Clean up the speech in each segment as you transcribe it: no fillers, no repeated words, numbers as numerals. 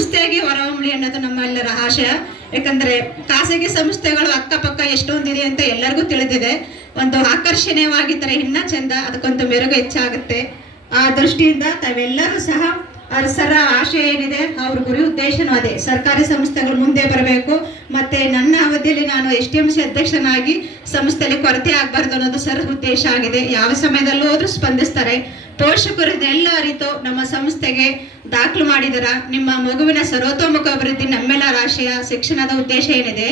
ಸಂಸ್ಥೆಯಾಗಿ ಹೊರಹೊಮ್ಮಲಿ ಅನ್ನೋದು ನಮ್ಮೆಲ್ಲರ ಆಶಯ. ಯಾಕಂದ್ರೆ ಖಾಸಗಿ ಸಂಸ್ಥೆಗಳು ಅಕ್ಕಪಕ್ಕ ಎಷ್ಟೊಂದಿದೆ ಅಂತ ಎಲ್ಲರಿಗೂ ತಿಳಿದಿದೆ. ಒಂದು ಆಕರ್ಷಣೀಯವಾಗಿದ್ದರೆ ಇನ್ನ ಚಂದ, ಅದಕ್ಕೊಂದು ಮೆರುಗು ಹೆಚ್ಚಾಗುತ್ತೆ. ಆ ದೃಷ್ಟಿಯಿಂದ ತಾವೆಲ್ಲರೂ ಸಹ ಸರ ಆಶಯ ಏನಿದೆ, ಅವ್ರ ಗುರಿ ಉದ್ದೇಶನೂ ಅದೇ, ಸರ್ಕಾರಿ ಸಂಸ್ಥೆಗಳು ಮುಂದೆ ಬರಬೇಕು. ಮತ್ತೆ ನನ್ನ ಅವಧಿಯಲ್ಲಿ ನಾನು STMC ಅಧ್ಯಕ್ಷನಾಗಿ ಸಂಸ್ಥೆಯಲ್ಲಿ ಕೊರತೆ ಆಗಬಾರ್ದು ಅನ್ನೋದು ಸರ್ ಉದ್ದೇಶ ಆಗಿದೆ. ಯಾವ ಸಮಯದಲ್ಲೂ ಹೋದ್ರೂ ಸ್ಪಂದಿಸ್ತಾರೆ. ಪೋಷಕರು ಇದೆಲ್ಲ ಅರಿತು ನಮ್ಮ ಸಂಸ್ಥೆಗೆ ದಾಖಲು ಮಾಡಿದರ. ನಿಮ್ಮ ಮಗುವಿನ ಸರ್ವತೋಮುಖ ಅಭಿವೃದ್ಧಿ ನಮ್ಮೆಲ್ಲರ ಆಶಯ. ಶಿಕ್ಷಣದ ಉದ್ದೇಶ ಏನಿದೆ,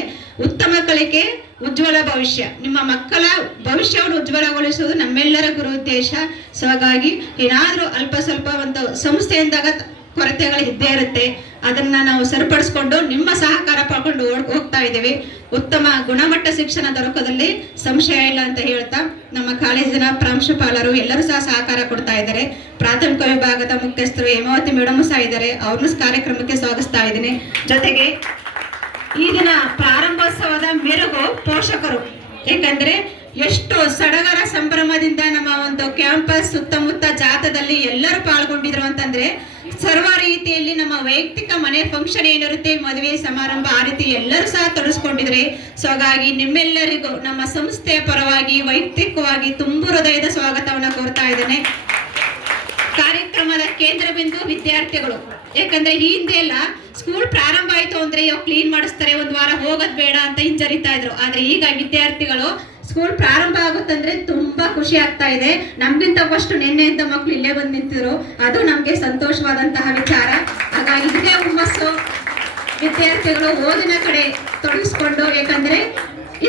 ಉತ್ತಮ ಕಲಿಕೆ, ಉಜ್ವಲ ಭವಿಷ್ಯ. ನಿಮ್ಮ ಮಕ್ಕಳ ಭವಿಷ್ಯವನ್ನು ಉಜ್ವಲಗೊಳಿಸುವುದು ನಮ್ಮೆಲ್ಲರ ಗುರು ಉದ್ದೇಶ. ಸೊ ಹಾಗಾಗಿ ಏನಾದರೂ ಅಲ್ಪ ಸ್ವಲ್ಪ ಒಂದು ಸಂಸ್ಥೆಯಿಂದಾಗ ಕೊರತೆಗಳು ಇದ್ದೇ ಇರುತ್ತೆ. ಅದನ್ನ ನಾವು ಸರಿಪಡಿಸ್ಕೊಂಡು ನಿಮ್ಮ ಸಹಕಾರ ಪಡ್ಕೊಂಡು ಹೋಗ್ತಾ ಇದ್ದೀವಿ. ಉತ್ತಮ ಗುಣಮಟ್ಟ ಶಿಕ್ಷಣ ದೊರಕೋದಲ್ಲಿ ಸಂಶಯ ಇಲ್ಲ ಅಂತ ಹೇಳ್ತಾ, ನಮ್ಮ ಕಾಲೇಜಿನ ಪ್ರಾಂಶುಪಾಲರು ಎಲ್ಲರೂ ಸಹ ಸಹಕಾರ ಕೊಡ್ತಾ ಇದ್ದಾರೆ. ಪ್ರಾಥಮಿಕ ವಿಭಾಗದ ಮುಖ್ಯಸ್ಥರು ಹೇಮಾವತಿ ಮೇಡಮ್ ಸಹ ಇದ್ದಾರೆ. ಅವ್ರನ್ನೂ ಕಾರ್ಯಕ್ರಮಕ್ಕೆ ಸ್ವಾಗತಿಸ್ತಾ ಇದ್ದೀನಿ. ಜೊತೆಗೆ ಈ ದಿನ ಪ್ರಾರಂಭೋತ್ಸವದ ಮೆರುಗು ಪೋಷಕರು. ಏಕೆಂದ್ರೆ ಎಷ್ಟು ಸಡಗರ ಸಂಭ್ರಮದಿಂದ ನಮ್ಮ ಒಂದು ಕ್ಯಾಂಪಸ್ ಸುತ್ತಮುತ್ತ ಜಾಥಾದಲ್ಲಿ ಎಲ್ಲರೂ ಪಾಲ್ಗೊಂಡಿದ್ರು ಅಂತಂದ್ರೆ, ಸರ್ವ ರೀತಿಯಲ್ಲಿ ನಮ್ಮ ವೈಯಕ್ತಿಕ ಮನೆ ಫಂಕ್ಷನ್ ಏನಿರುತ್ತೆ, ಮದುವೆ ಸಮಾರಂಭ, ಆ ರೀತಿ ಎಲ್ಲರೂ ಸಹ ತೊಡಸ್ಕೊಂಡಿದ್ರೆ. ಸೊ ಹಾಗಾಗಿ ನಿಮ್ಮೆಲ್ಲರಿಗೂ ನಮ್ಮ ಸಂಸ್ಥೆಯ ಪರವಾಗಿ ವೈಯಕ್ತಿಕವಾಗಿ ತುಂಬು ಹೃದಯದ ಸ್ವಾಗತವನ್ನ ಕೋರ್ತಾ ಇದ್ದೇನೆ. ಕಾರ್ಯಕ್ರಮದ ಕೇಂದ್ರ ಬಿಂದು ವಿದ್ಯಾರ್ಥಿಗಳು. ಯಾಕಂದ್ರೆ ಈ ಹಿಂದೆ ಎಲ್ಲ ಸ್ಕೂಲ್ ಪ್ರಾರಂಭ ಆಯ್ತು ಅಂದ್ರೆ ಕ್ಲೀನ್ ಮಾಡಿಸ್ತಾರೆ, ಒಂದ್ ವಾರ ಹೋಗೋದ್ ಬೇಡ ಅಂತ ಹಿಂಜರಿತಾ ಇದ್ರು. ಆದ್ರೆ ಈಗ ವಿದ್ಯಾರ್ಥಿಗಳು ಸ್ಕೂಲ್ ಪ್ರಾರಂಭ ಆಗುತ್ತಂದ್ರೆ ತುಂಬಾ ಖುಷಿ ಆಗ್ತಾ ಇದೆ. ನಮ್ಗಿಂತ ಫಸ್ಟ್ ನಿನ್ನೆಯಿಂದ ಮಕ್ಳು ಇಲ್ಲೇ ಬಂದು ನಿಂತಿದ್ರು, ಅದು ನಮ್ಗೆ ಸಂತೋಷವಾದಂತಹ ವಿಚಾರ. ಹಾಗಾಗಿ ಇದೇ ಹುಮ್ಮಸ್ಸು ವಿದ್ಯಾರ್ಥಿಗಳು ಓದಿನ ಕಡೆ ತೊಡಗಿಸ್ಕೊಂಡು, ಯಾಕಂದ್ರೆ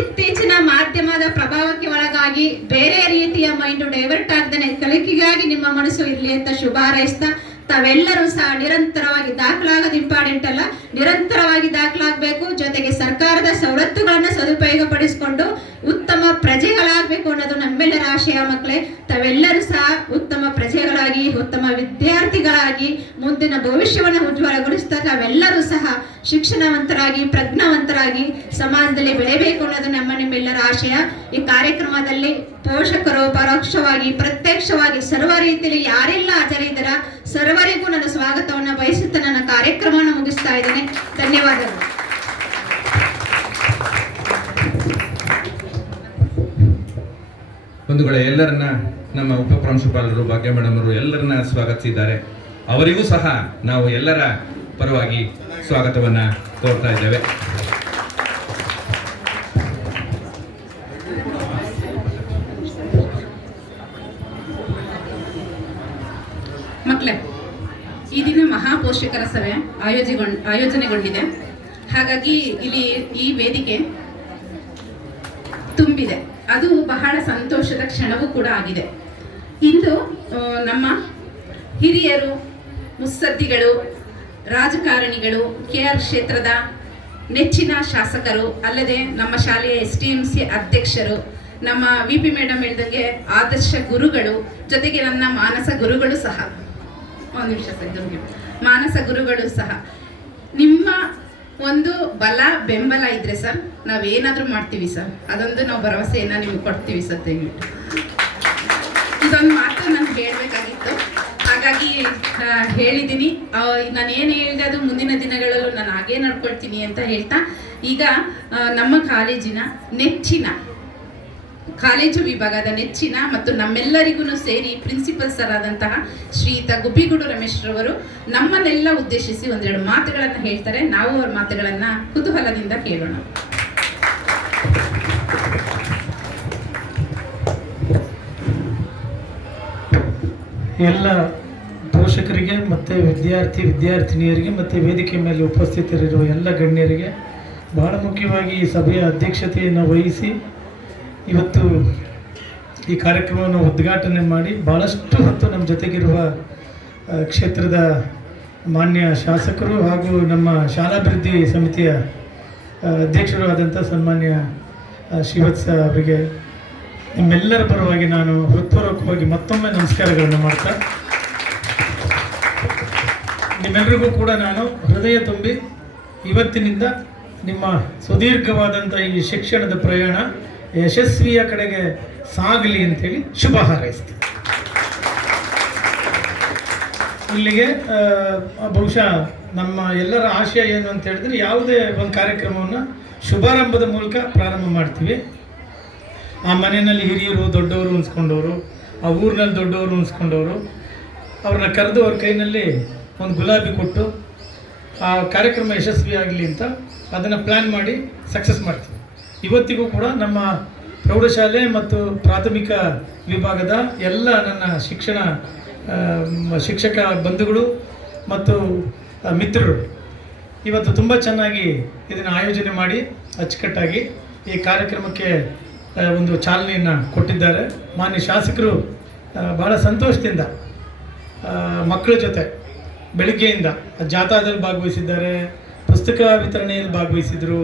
ಇತ್ತೀಚಿನ ಮಾಧ್ಯಮದ ಪ್ರಭಾವಕ್ಕೆ ಒಳಗಾಗಿ ಬೇರೆ ರೀತಿಯ ಮೈಂಡ್ ಡೈವರ್ಟ್ ಆಗದೇನೆ ಕಲಿಕೆಗಾಗಿ ನಿಮ್ಮ ಮನಸ್ಸು ಇರ್ಲಿ ಅಂತ ಶುಭ ಹಾರೈಸ್ತಾ, ತಾವೆಲ್ಲರೂ ಸಹ ನಿರಂತರವಾಗಿ ದಾಖಲಾಗೋದು ಇಂಪಾರ್ಟೆಂಟ್ ಅಲ್ಲ, ನಿರಂತರವಾಗಿ ದಾಖಲಾಗಬೇಕು. ಜೊತೆಗೆ ಸರ್ಕಾರದ ಸವಲತ್ತುಗಳನ್ನ ಸದುಪಯೋಗ ಪಡಿಸಿಕೊಂಡು ಉತ್ತಮ ಪ್ರಜೆಗಳಾಗಬೇಕು ಅನ್ನೋದು ನಮ್ಮೆಲ್ಲರ ಆಶಯ. ಮಕ್ಕಳೇ, ತಾವೆಲ್ಲರೂ ಸಹ ಉತ್ತಮ ಪ್ರಜೆಗಳಾಗಿ, ಉತ್ತಮ ವಿದ್ಯಾರ್ಥಿಗಳಾಗಿ ಮುಂದಿನ ಭವಿಷ್ಯವನ್ನು ಉಜ್ವಲಗೊಳಿಸ್ತಾ ತಾವೆಲ್ಲರೂ ಸಹ ಶಿಕ್ಷಣವಂತರಾಗಿ, ಪ್ರಜ್ಞಾವಂತರಾಗಿ ಸಮಾಜದಲ್ಲಿ ಬೆಳೆಯಬೇಕು ಅನ್ನೋದು ನಿಮ್ಮೆಲ್ಲರ ಆಶಯ. ಈ ಕಾರ್ಯಕ್ರಮದಲ್ಲಿ ಪೋಷಕರು ಪರೋಕ್ಷವಾಗಿ, ಪ್ರತ್ಯಕ್ಷವಾಗಿ ಸರ್ವ ರೀತಿಯಲ್ಲಿ ಯಾರೆಲ್ಲ ಹಾಜರಿದ್ದರ ಸರ್ವರಿಗೂ ನನ್ನ ಸ್ವಾಗತವನ್ನು ಬಯಸುತ್ತಾ ನನ್ನ ಕಾರ್ಯಕ್ರಮವನ್ನು ಮುಗಿಸ್ತಾ ಇದ್ದೇನೆ. ಧನ್ಯವಾದಗಳು. ಬಂಧುಗಳೇ, ಎಲ್ಲರನ್ನ ನಮ್ಮ ಉಪಪ್ರಾಂಶುಪಾಲರು ಭಾಗ್ಯ ಮೇಡಮ್ ಅವರು ಎಲ್ಲರನ್ನ ಸ್ವಾಗತಿಸಿದ್ದಾರೆ. ಅವರಿಗೂ ಸಹ ನಾವು ಎಲ್ಲರ ಪರವಾಗಿ ಸ್ವಾಗತವನ್ನ ಕೋರ್ತಾ ಇದ್ದೇವೆ. ಮಕ್ಕಳೇ, ಈ ದಿನ ಮಹಾಪೋಷಕರ ಸಭೆ ಆಯೋಜನೆಗೊಂಡಿದೆ. ಹಾಗಾಗಿ ಇಲ್ಲಿ ಈ ವೇದಿಕೆ ತುಂಬಿದೆ. ಅದು ಬಹಳ ಸಂತೋಷದ ಕ್ಷಣವೂ ಕೂಡ ಆಗಿದೆ. ಇಂದು ನಮ್ಮ ಹಿರಿಯರು, ಮುತ್ಸದ್ದಿಗಳು, ರಾಜಕಾರಣಿಗಳು, KR ಕ್ಷೇತ್ರದ ನೆಚ್ಚಿನ ಶಾಸಕರು, ಅಲ್ಲದೆ ನಮ್ಮ ಶಾಲೆಯ STMC ಅಧ್ಯಕ್ಷರು, ನಮ್ಮ VP ಮೇಡಮ್ ಹೇಳಿದಂಗೆ ಆದರ್ಶ ಗುರುಗಳು, ಜೊತೆಗೆ ನನ್ನ ಮಾನಸ ಗುರುಗಳು ಸಹ, ಒಂದು ನಿಮಿಷ ಮಾನಸ ಗುರುಗಳು ಸಹ, ನಿಮ್ಮ ಒಂದು ಬಲ ಬೆಂಬಲ ಇದ್ರೆ ಸರ್ ನಾವೇನಾದ್ರೂ ಮಾಡ್ತೀವಿ ಸರ್. ಅದೊಂದು ನಾವು ಭರವಸೆಯನ್ನ ನಿಮ್ಗೆ ಕೊಡ್ತೀವಿ ಸರ್. ದಯವಿಟ್ಟು ಇದೊಂದು ಮಾತು ನಾನು ಹೇಳಬೇಕಾಗಿತ್ತು, ಹಾಗಾಗಿ ಹೇಳಿದ್ದೀನಿ. ನಾನು ಏನು ಹೇಳಿದೆ ಅದು ಮುಂದಿನ ದಿನಗಳಲ್ಲೂ ನಾನು ಹಾಗೇ ನಡ್ಕೊಳ್ತೀನಿ ಅಂತ ಹೇಳ್ತಾ, ಈಗ ನಮ್ಮ ಕಾಲೇಜಿನ ನೆಚ್ಚಿನ ಕಾಲೇಜು ವಿಭಾಗದ ನೆಚ್ಚಿನ ಮತ್ತು ನಮ್ಮೆಲ್ಲರಿಗೂ ಸೇರಿ ಪ್ರಿನ್ಸಿಪಲ್ ಸರ್ ಆದಂತಹ ಶ್ರೀಯುತ ಗುಬ್ಬಿಗೂಡು ರಮೇಶ್ ರವರು ನಮ್ಮನ್ನೆಲ್ಲ ಉದ್ದೇಶಿಸಿ ಒಂದೆರಡು ಮಾತುಗಳನ್ನು ಹೇಳ್ತಾರೆ. ನಾವು ಅವ್ರ ಮಾತುಗಳನ್ನು ಕುತೂಹಲದಿಂದ ಕೇಳೋಣ. ಎಲ್ಲ ಪೋಷಕರಿಗೆ ಮತ್ತು ವಿದ್ಯಾರ್ಥಿನಿಯರಿಗೆ ಮತ್ತು ವೇದಿಕೆ ಮೇಲೆ ಉಪಸ್ಥಿತರಿರುವ ಎಲ್ಲ ಗಣ್ಯರಿಗೆ, ಬಹಳ ಮುಖ್ಯವಾಗಿ ಈ ಸಭೆಯ ಅಧ್ಯಕ್ಷತೆಯನ್ನು ವಹಿಸಿ ಇವತ್ತು ಈ ಕಾರ್ಯಕ್ರಮವನ್ನು ಉದ್ಘಾಟನೆ ಮಾಡಿ ಭಾಳಷ್ಟು ಹೊತ್ತು ನಮ್ಮ ಜೊತೆಗಿರುವ ಕ್ಷೇತ್ರದ ಮಾನ್ಯ ಶಾಸಕರು ಹಾಗೂ ನಮ್ಮ ಶಾಲಾಭಿವೃದ್ಧಿ ಸಮಿತಿಯ ಅಧ್ಯಕ್ಷರು ಆದಂಥ ಸನ್ಮಾನ್ಯ ಶ್ರೀವತ್ಸ ಅವರಿಗೆ ನಿಮ್ಮೆಲ್ಲರ ಪರವಾಗಿ ನಾನು ಹೃತ್ಪೂರ್ವಕವಾಗಿ ಮತ್ತೊಮ್ಮೆ ನಮಸ್ಕಾರಗಳನ್ನು ಮಾಡ್ತಾ, ನಿಮ್ಮೆಲ್ಲರಿಗೂ ಕೂಡ ನಾನು ಹೃದಯ ತುಂಬಿ ಇವತ್ತಿನಿಂದ ನಿಮ್ಮ ಸುದೀರ್ಘವಾದಂಥ ಈ ಶಿಕ್ಷಣದ ಪ್ರಯಾಣ ಯಶಸ್ವಿಯ ಕಡೆಗೆ ಸಾಗಲಿ ಅಂತೇಳಿ ಶುಭ ಹಾರೈಸ್ತೀನಿ. ಇಲ್ಲಿಗೆ ಬಹುಶಃ ನಮ್ಮ ಎಲ್ಲರ ಆಶಯ ಏನು ಅಂತ ಹೇಳಿದ್ರೆ ಯಾವುದೇ ಒಂದು ಕಾರ್ಯಕ್ರಮವನ್ನು ಶುಭಾರಂಭದ ಮೂಲಕ ಪ್ರಾರಂಭ ಮಾಡ್ತೀವಿ. ಆ ಮನೆಯಲ್ಲಿ ಹಿರಿಯರು ದೊಡ್ಡವರು ಉಣಿಸ್ಕೊಂಡವರು, ಆ ಊರಿನಲ್ಲಿ ದೊಡ್ಡವರು ಉಣಿಸ್ಕೊಂಡವರು, ಅವ್ರನ್ನ ಕರೆದು ಅವ್ರ ಕೈನಲ್ಲಿ ಒಂದು ಗುಲಾಬಿ ಕೊಟ್ಟು ಆ ಕಾರ್ಯಕ್ರಮ ಯಶಸ್ವಿಯಾಗಲಿ ಅಂತ ಅದನ್ನು ಪ್ಲ್ಯಾನ್ ಮಾಡಿ ಸಕ್ಸಸ್ ಮಾಡ್ತೀವಿ. ಇವತ್ತಿಗೂ ಕೂಡ ನಮ್ಮ ಪ್ರೌಢಶಾಲೆ ಮತ್ತು ಪ್ರಾಥಮಿಕ ವಿಭಾಗದ ಎಲ್ಲ ನನ್ನ ಶಿಕ್ಷಕ ಬಂಧುಗಳು ಮತ್ತು ಮಿತ್ರರು ಇವತ್ತು ತುಂಬ ಚೆನ್ನಾಗಿ ಇದನ್ನು ಆಯೋಜನೆ ಮಾಡಿ ಅಚ್ಚುಕಟ್ಟಾಗಿ ಈ ಕಾರ್ಯಕ್ರಮಕ್ಕೆ ಒಂದು ಚಾಲನೆಯನ್ನು ಕೊಟ್ಟಿದ್ದಾರೆ. ಮಾನ್ಯ ಶಾಸಕರು ಭಾಳ ಸಂತೋಷದಿಂದ ಮಕ್ಕಳ ಜೊತೆ ಬೆಳಿಗ್ಗೆಯಿಂದ ಜಾಥಾದಲ್ಲಿ ಭಾಗವಹಿಸಿದ್ದಾರೆ, ಪುಸ್ತಕ ವಿತರಣೆಯಲ್ಲಿ ಭಾಗವಹಿಸಿದರು,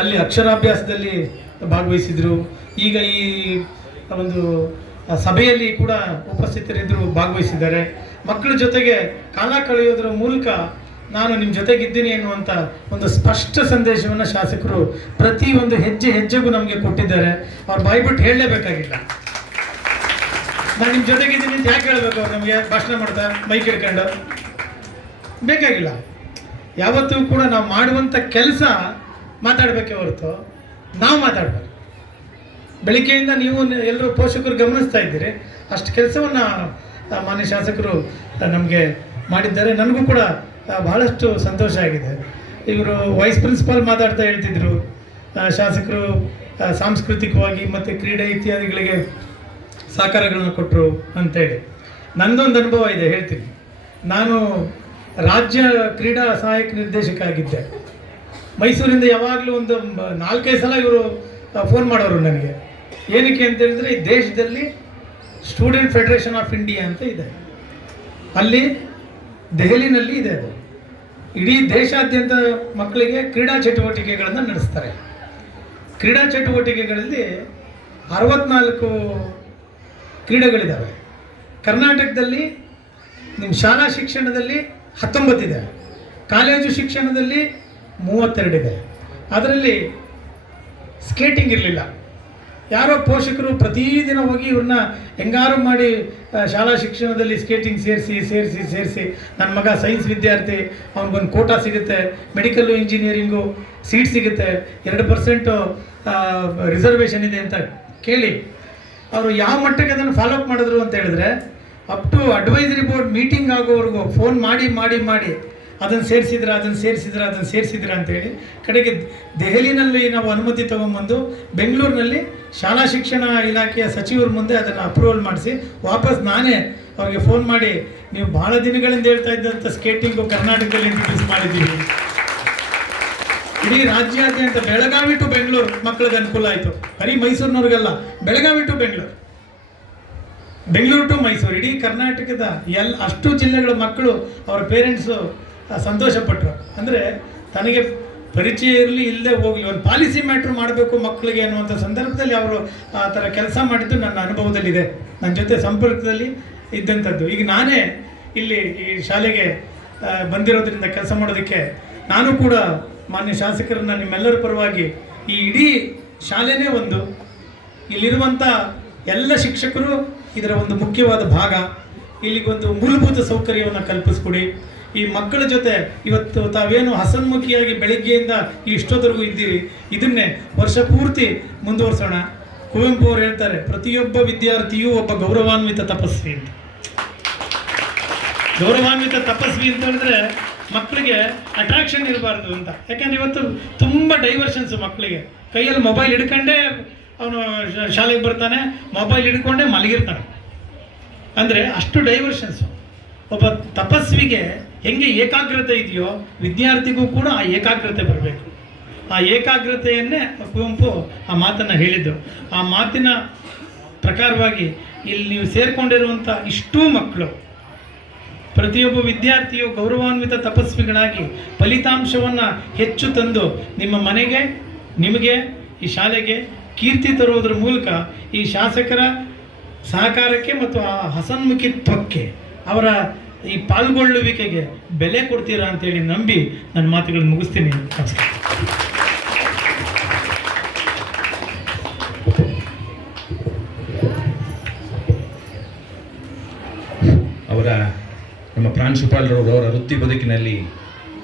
ಅಲ್ಲಿ ಅಕ್ಷರಾಭ್ಯಾಸದಲ್ಲಿ ಭಾಗವಹಿಸಿದರು. ಈಗ ಈ ಒಂದು ಸಭೆಯಲ್ಲಿ ಕೂಡ ಉಪಸ್ಥಿತರಿದ್ದರು, ಭಾಗವಹಿಸಿದ್ದಾರೆ. ಮಕ್ಕಳ ಜೊತೆಗೆ ಕಾಲ ಕಳೆಯೋದ್ರ ಮೂಲಕ ನಾನು ನಿಮ್ಮ ಜೊತೆಗಿದ್ದೀನಿ ಎನ್ನುವಂಥ ಒಂದು ಸ್ಪಷ್ಟ ಸಂದೇಶವನ್ನು ಶಾಸಕರು ಪ್ರತಿ ಒಂದು ಹೆಜ್ಜೆಗೂ ನಮಗೆ ಕೊಟ್ಟಿದ್ದಾರೆ. ಅವ್ರು ಬಾಯ್ಬಿಟ್ಟು ಹೇಳಲೇಬೇಕಾಗಿಲ್ಲ, ನಾನು ನಿಮ್ಮ ಜೊತೆಗಿದ್ದೀನಿ ಅಂತ ಯಾಕೆ ಹೇಳಬೇಕು? ಅವ್ರು ನಮಗೆ ಭಾಷಣ ಮಾಡ್ತಾ ಮೈಕ್ ಹಿಡ್ಕೊಂಡು ಬೇಕಾಗಿಲ್ಲ. ಯಾವತ್ತೂ ಕೂಡ ನಾವು ಮಾಡುವಂಥ ಕೆಲಸ ಮಾತಾಡಬೇಕೇ ಹೊರತು ನಾವು ಮಾತಾಡಬೇಕು. ಬೆಳಿಗ್ಗೆಯಿಂದ ನೀವು ಎಲ್ಲರೂ ಪೋಷಕರು ಗಮನಿಸ್ತಾ ಇದ್ದೀರಿ, ಅಷ್ಟು ಕೆಲಸವನ್ನು ಮಾನ್ಯ ಶಾಸಕರು ನಮಗೆ ಮಾಡಿದ್ದಾರೆ. ನನಗೂ ಕೂಡ ಬಹಳಷ್ಟು ಸಂತೋಷ ಆಗಿದೆ. ಇವರು ವೈಸ್ ಪ್ರಿನ್ಸಿಪಾಲ್ ಮಾತಾಡ್ತಾ ಹೇಳ್ತಿದ್ರು, ಶಾಸಕರು ಸಾಂಸ್ಕೃತಿಕವಾಗಿ ಮತ್ತು ಕ್ರೀಡೆ ಇತ್ಯಾದಿಗಳಿಗೆ ಸಹಕಾರಗಳನ್ನು ಕೊಟ್ಟರು ಅಂತೇಳಿ. ನನ್ನದೊಂದು ಅನುಭವ ಇದೆ, ಹೇಳ್ತೀನಿ. ನಾನು ರಾಜ್ಯ ಕ್ರೀಡಾ ಸಹಾಯಕ ನಿರ್ದೇಶಕ ಆಗಿದ್ದೆ. ಮೈಸೂರಿಂದ ಯಾವಾಗಲೂ ಒಂದು 4-5 ಸಲ ಇವರು ಫೋನ್ ಮಾಡೋರು ನನಗೆ. ಏನಕ್ಕೆ ಅಂತ ಹೇಳಿದ್ರೆ, ಈ ದೇಶದಲ್ಲಿ ಸ್ಟೂಡೆಂಟ್ ಫೆಡರೇಷನ್ ಆಫ್ ಇಂಡಿಯಾ ಅಂತ ಇದೆ, ಅಲ್ಲಿ ದೆಹಲಿನಲ್ಲಿ ಇದೆ. ಅದು ಇಡೀ ದೇಶಾದ್ಯಂತ ಮಕ್ಕಳಿಗೆ ಕ್ರೀಡಾ ಚಟುವಟಿಕೆಗಳನ್ನು ನಡೆಸ್ತಾರೆ. ಕ್ರೀಡಾ ಚಟುವಟಿಕೆಗಳಲ್ಲಿ 64 ಕ್ರೀಡೆಗಳಿದ್ದಾವೆ. ಕರ್ನಾಟಕದಲ್ಲಿ ನಿಮ್ಮ ಶಾಲಾ ಶಿಕ್ಷಣದಲ್ಲಿ 19 ಇದೆ, ಕಾಲೇಜು ಶಿಕ್ಷಣದಲ್ಲಿ 32 ಇದೆ. ಅದರಲ್ಲಿ ಸ್ಕೇಟಿಂಗ್ ಇರಲಿಲ್ಲ. ಯಾರೋ ಪೋಷಕರು ಪ್ರತಿದಿನ ಹೋಗಿ ಇವ್ರನ್ನ ಹೆಂಗಾರು ಮಾಡಿ ಶಾಲಾ ಶಿಕ್ಷಣದಲ್ಲಿ ಸ್ಕೇಟಿಂಗ್ ಸೇರಿಸಿ ನನ್ನ ಮಗ ಸೈನ್ಸ್ ವಿದ್ಯಾರ್ಥಿ, ಅವ್ನಿಗೊಂದು ಕೋಟಾ ಸಿಗುತ್ತೆ, ಮೆಡಿಕಲ್ಲು ಇಂಜಿನಿಯರಿಂಗು ಸೀಟ್ ಸಿಗುತ್ತೆ, 2% ರಿಸರ್ವೇಷನ್ ಇದೆ ಅಂತ ಕೇಳಿ ಅವರು ಯಾವ ಮಟ್ಟಕ್ಕೆ ಅದನ್ನು ಫಾಲೋಅಪ್ ಮಾಡಿದ್ರು ಅಂತ ಹೇಳಿದ್ರೆ, up to advisory board meeting ಆಗೋವರೆಗೂ ಫೋನ್ ಮಾಡಿ ಅದನ್ನು ಸೇರಿಸಿದ್ರ ಅಂತೇಳಿ ಕಡೆಗೆ ದೆಹಲಿನಲ್ಲಿ ನಾವು ಅನುಮತಿ ತೊಗೊಂಬಂದು ಬೆಂಗಳೂರಿನಲ್ಲಿ ಶಾಲಾ ಶಿಕ್ಷಣ ಇಲಾಖೆಯ ಸಚಿವರ ಮುಂದೆ ಅದನ್ನು ಅಪ್ರೂವಲ್ ಮಾಡಿಸಿ ವಾಪಸ್ ನಾನೇ ಅವ್ರಿಗೆ ಫೋನ್ ಮಾಡಿ, ನೀವು ಭಾಳ ದಿನಗಳಿಂದ ಹೇಳ್ತಾ ಇದ್ದಂಥ ಸ್ಕೇಟಿಂಗು ಕರ್ನಾಟಕದಲ್ಲಿ ಇಂಟ್ರೊಡ್ಯೂಸ್ ಮಾಡಿದ್ದೀವಿ. ಇಡೀ ರಾಜ್ಯಾದ್ಯಂತ ಬೆಳಗಾವಿ ಟು ಬೆಂಗಳೂರು ಮಕ್ಕಳಿಗೆ ಅನುಕೂಲ ಆಯಿತು. ಬರೀ ಮೈಸೂರಿನವ್ರಿಗೆಲ್ಲ, ಬೆಳಗಾವಿ ಟು ಬೆಂಗಳೂರು ಟು ಮೈಸೂರು, ಇಡೀ ಕರ್ನಾಟಕದ ಅಷ್ಟು ಜಿಲ್ಲೆಗಳ ಮಕ್ಕಳು ಅವರ ಪೇರೆಂಟ್ಸು ಸಂತೋಷಪಟ್ಟರು. ಅಂದರೆ ತನಗೆ ಪರಿಚಯ ಇರಲಿ ಇಲ್ಲದೆ ಹೋಗಲಿ, ಒಂದು ಪಾಲಿಸಿ ಮ್ಯಾಟ್ರ್ ಮಾಡಬೇಕು ಮಕ್ಕಳಿಗೆ ಅನ್ನುವಂಥ ಸಂದರ್ಭದಲ್ಲಿ ಅವರು ಆ ಥರ ಕೆಲಸ ಮಾಡಿದ್ದು ನನ್ನ ಅನುಭವದಲ್ಲಿದೆ, ನನ್ನ ಜೊತೆ ಸಂಪರ್ಕದಲ್ಲಿ ಇದ್ದಂಥದ್ದು. ಈಗ ನಾನೇ ಇಲ್ಲಿ ಈ ಶಾಲೆಗೆ ಬಂದಿರೋದ್ರಿಂದ ಕೆಲಸ ಮಾಡೋದಕ್ಕೆ ನಾನು ಕೂಡ ಮಾನ್ಯ ಶಾಸಕರನ್ನ ನಿಮ್ಮೆಲ್ಲರ ಪರವಾಗಿ ಈ ಇಡೀ ಶಾಲೆನೇ ಒಂದು, ಇಲ್ಲಿರುವಂಥ ಎಲ್ಲ ಶಿಕ್ಷಕರು ಇದರ ಒಂದು ಮುಖ್ಯವಾದ ಭಾಗ. ಇಲ್ಲಿಗೊಂದು ಮೂಲಭೂತ ಸೌಕರ್ಯವನ್ನು ಕಲ್ಪಿಸ್ಕೊಡಿ. ಈ ಮಕ್ಕಳ ಜೊತೆ ಇವತ್ತು ತಾವೇನು ಹಸನ್ಮುಖಿಯಾಗಿ ಬೆಳಗ್ಗೆಯಿಂದ ಇಷ್ಟೊತ್ತರೆಗೂ ಇದ್ದೀರಿ, ಇದನ್ನೇ ವರ್ಷ ಪೂರ್ತಿ ಮುಂದುವರಿಸೋಣ. ಕುವೆಂಪು ಅವರು ಹೇಳ್ತಾರೆ, ಪ್ರತಿಯೊಬ್ಬ ವಿದ್ಯಾರ್ಥಿಯೂ ಒಬ್ಬ ಗೌರವಾನ್ವಿತ ತಪಸ್ವಿ ಅಂತ. ಗೌರವಾನ್ವಿತ ತಪಸ್ವಿ ಅಂತ ಹೇಳಿದ್ರೆ ಮಕ್ಕಳಿಗೆ ಅಟ್ರಾಕ್ಷನ್ ಇರಬಾರ್ದು ಅಂತ. ಯಾಕೆಂದ್ರೆ ಇವತ್ತು ತುಂಬ ಡೈವರ್ಷನ್ಸ್ ಮಕ್ಕಳಿಗೆ. ಕೈಯಲ್ಲಿ ಮೊಬೈಲ್ ಹಿಡ್ಕೊಂಡೇ ಅವನು ಶಾಲೆಗೆ ಬರ್ತಾನೆ, ಮೊಬೈಲ್ ಹಿಡ್ಕೊಂಡೇ ಮಲಗಿರ್ತಾನೆ. ಅಂದರೆ ಅಷ್ಟು ಡೈವರ್ಷನ್ಸು. ಒಬ್ಬ ತಪಸ್ವಿಗೆ ಹೆಂಗೆ ಏಕಾಗ್ರತೆ ಇದೆಯೋ ವಿದ್ಯಾರ್ಥಿಗೂ ಕೂಡ ಆ ಏಕಾಗ್ರತೆ ಬರಬೇಕು. ಆ ಏಕಾಗ್ರತೆಯನ್ನೇ ಕುವೆಂಪು ಆ ಮಾತನ್ನು ಹೇಳಿದ್ದು. ಆ ಮಾತಿನ ಪ್ರಕಾರವಾಗಿ ಇಲ್ಲಿ ನೀವು ಸೇರಿಕೊಂಡಿರುವಂಥ ಇಷ್ಟೂ ಮಕ್ಕಳು, ಪ್ರತಿಯೊಬ್ಬ ವಿದ್ಯಾರ್ಥಿಯು ಗೌರವಾನ್ವಿತ ತಪಸ್ವಿಗಳಾಗಿ ಫಲಿತಾಂಶವನ್ನು ಹೆಚ್ಚು ತಂದು ನಿಮ್ಮ ಮನೆಗೆ, ನಿಮಗೆ, ಈ ಶಾಲೆಗೆ ಕೀರ್ತಿ ತರುವುದರ ಮೂಲಕ ಈ ಶಾಸಕರ ಸಹಕಾರಕ್ಕೆ ಮತ್ತು ಆ ಹಸನ್ಮುಖಿತ್ವಕ್ಕೆ, ಅವರ ಈ ಪಾಲ್ಗೊಳ್ಳುವಿಕೆಗೆ ಬೆಲೆ ಕೊಡ್ತೀರಾ ಅಂತೇಳಿ ನಂಬಿ ನನ್ನ ಮಾತುಗಳನ್ನು ಮುಗಿಸ್ತೀನಿ. ನಮಸ್ಕಾರ. ನಮ್ಮ ಪ್ರಾಂಶುಪಾಲರು ಅವರ ವೃತ್ತಿ ಬದುಕಿನಲ್ಲಿ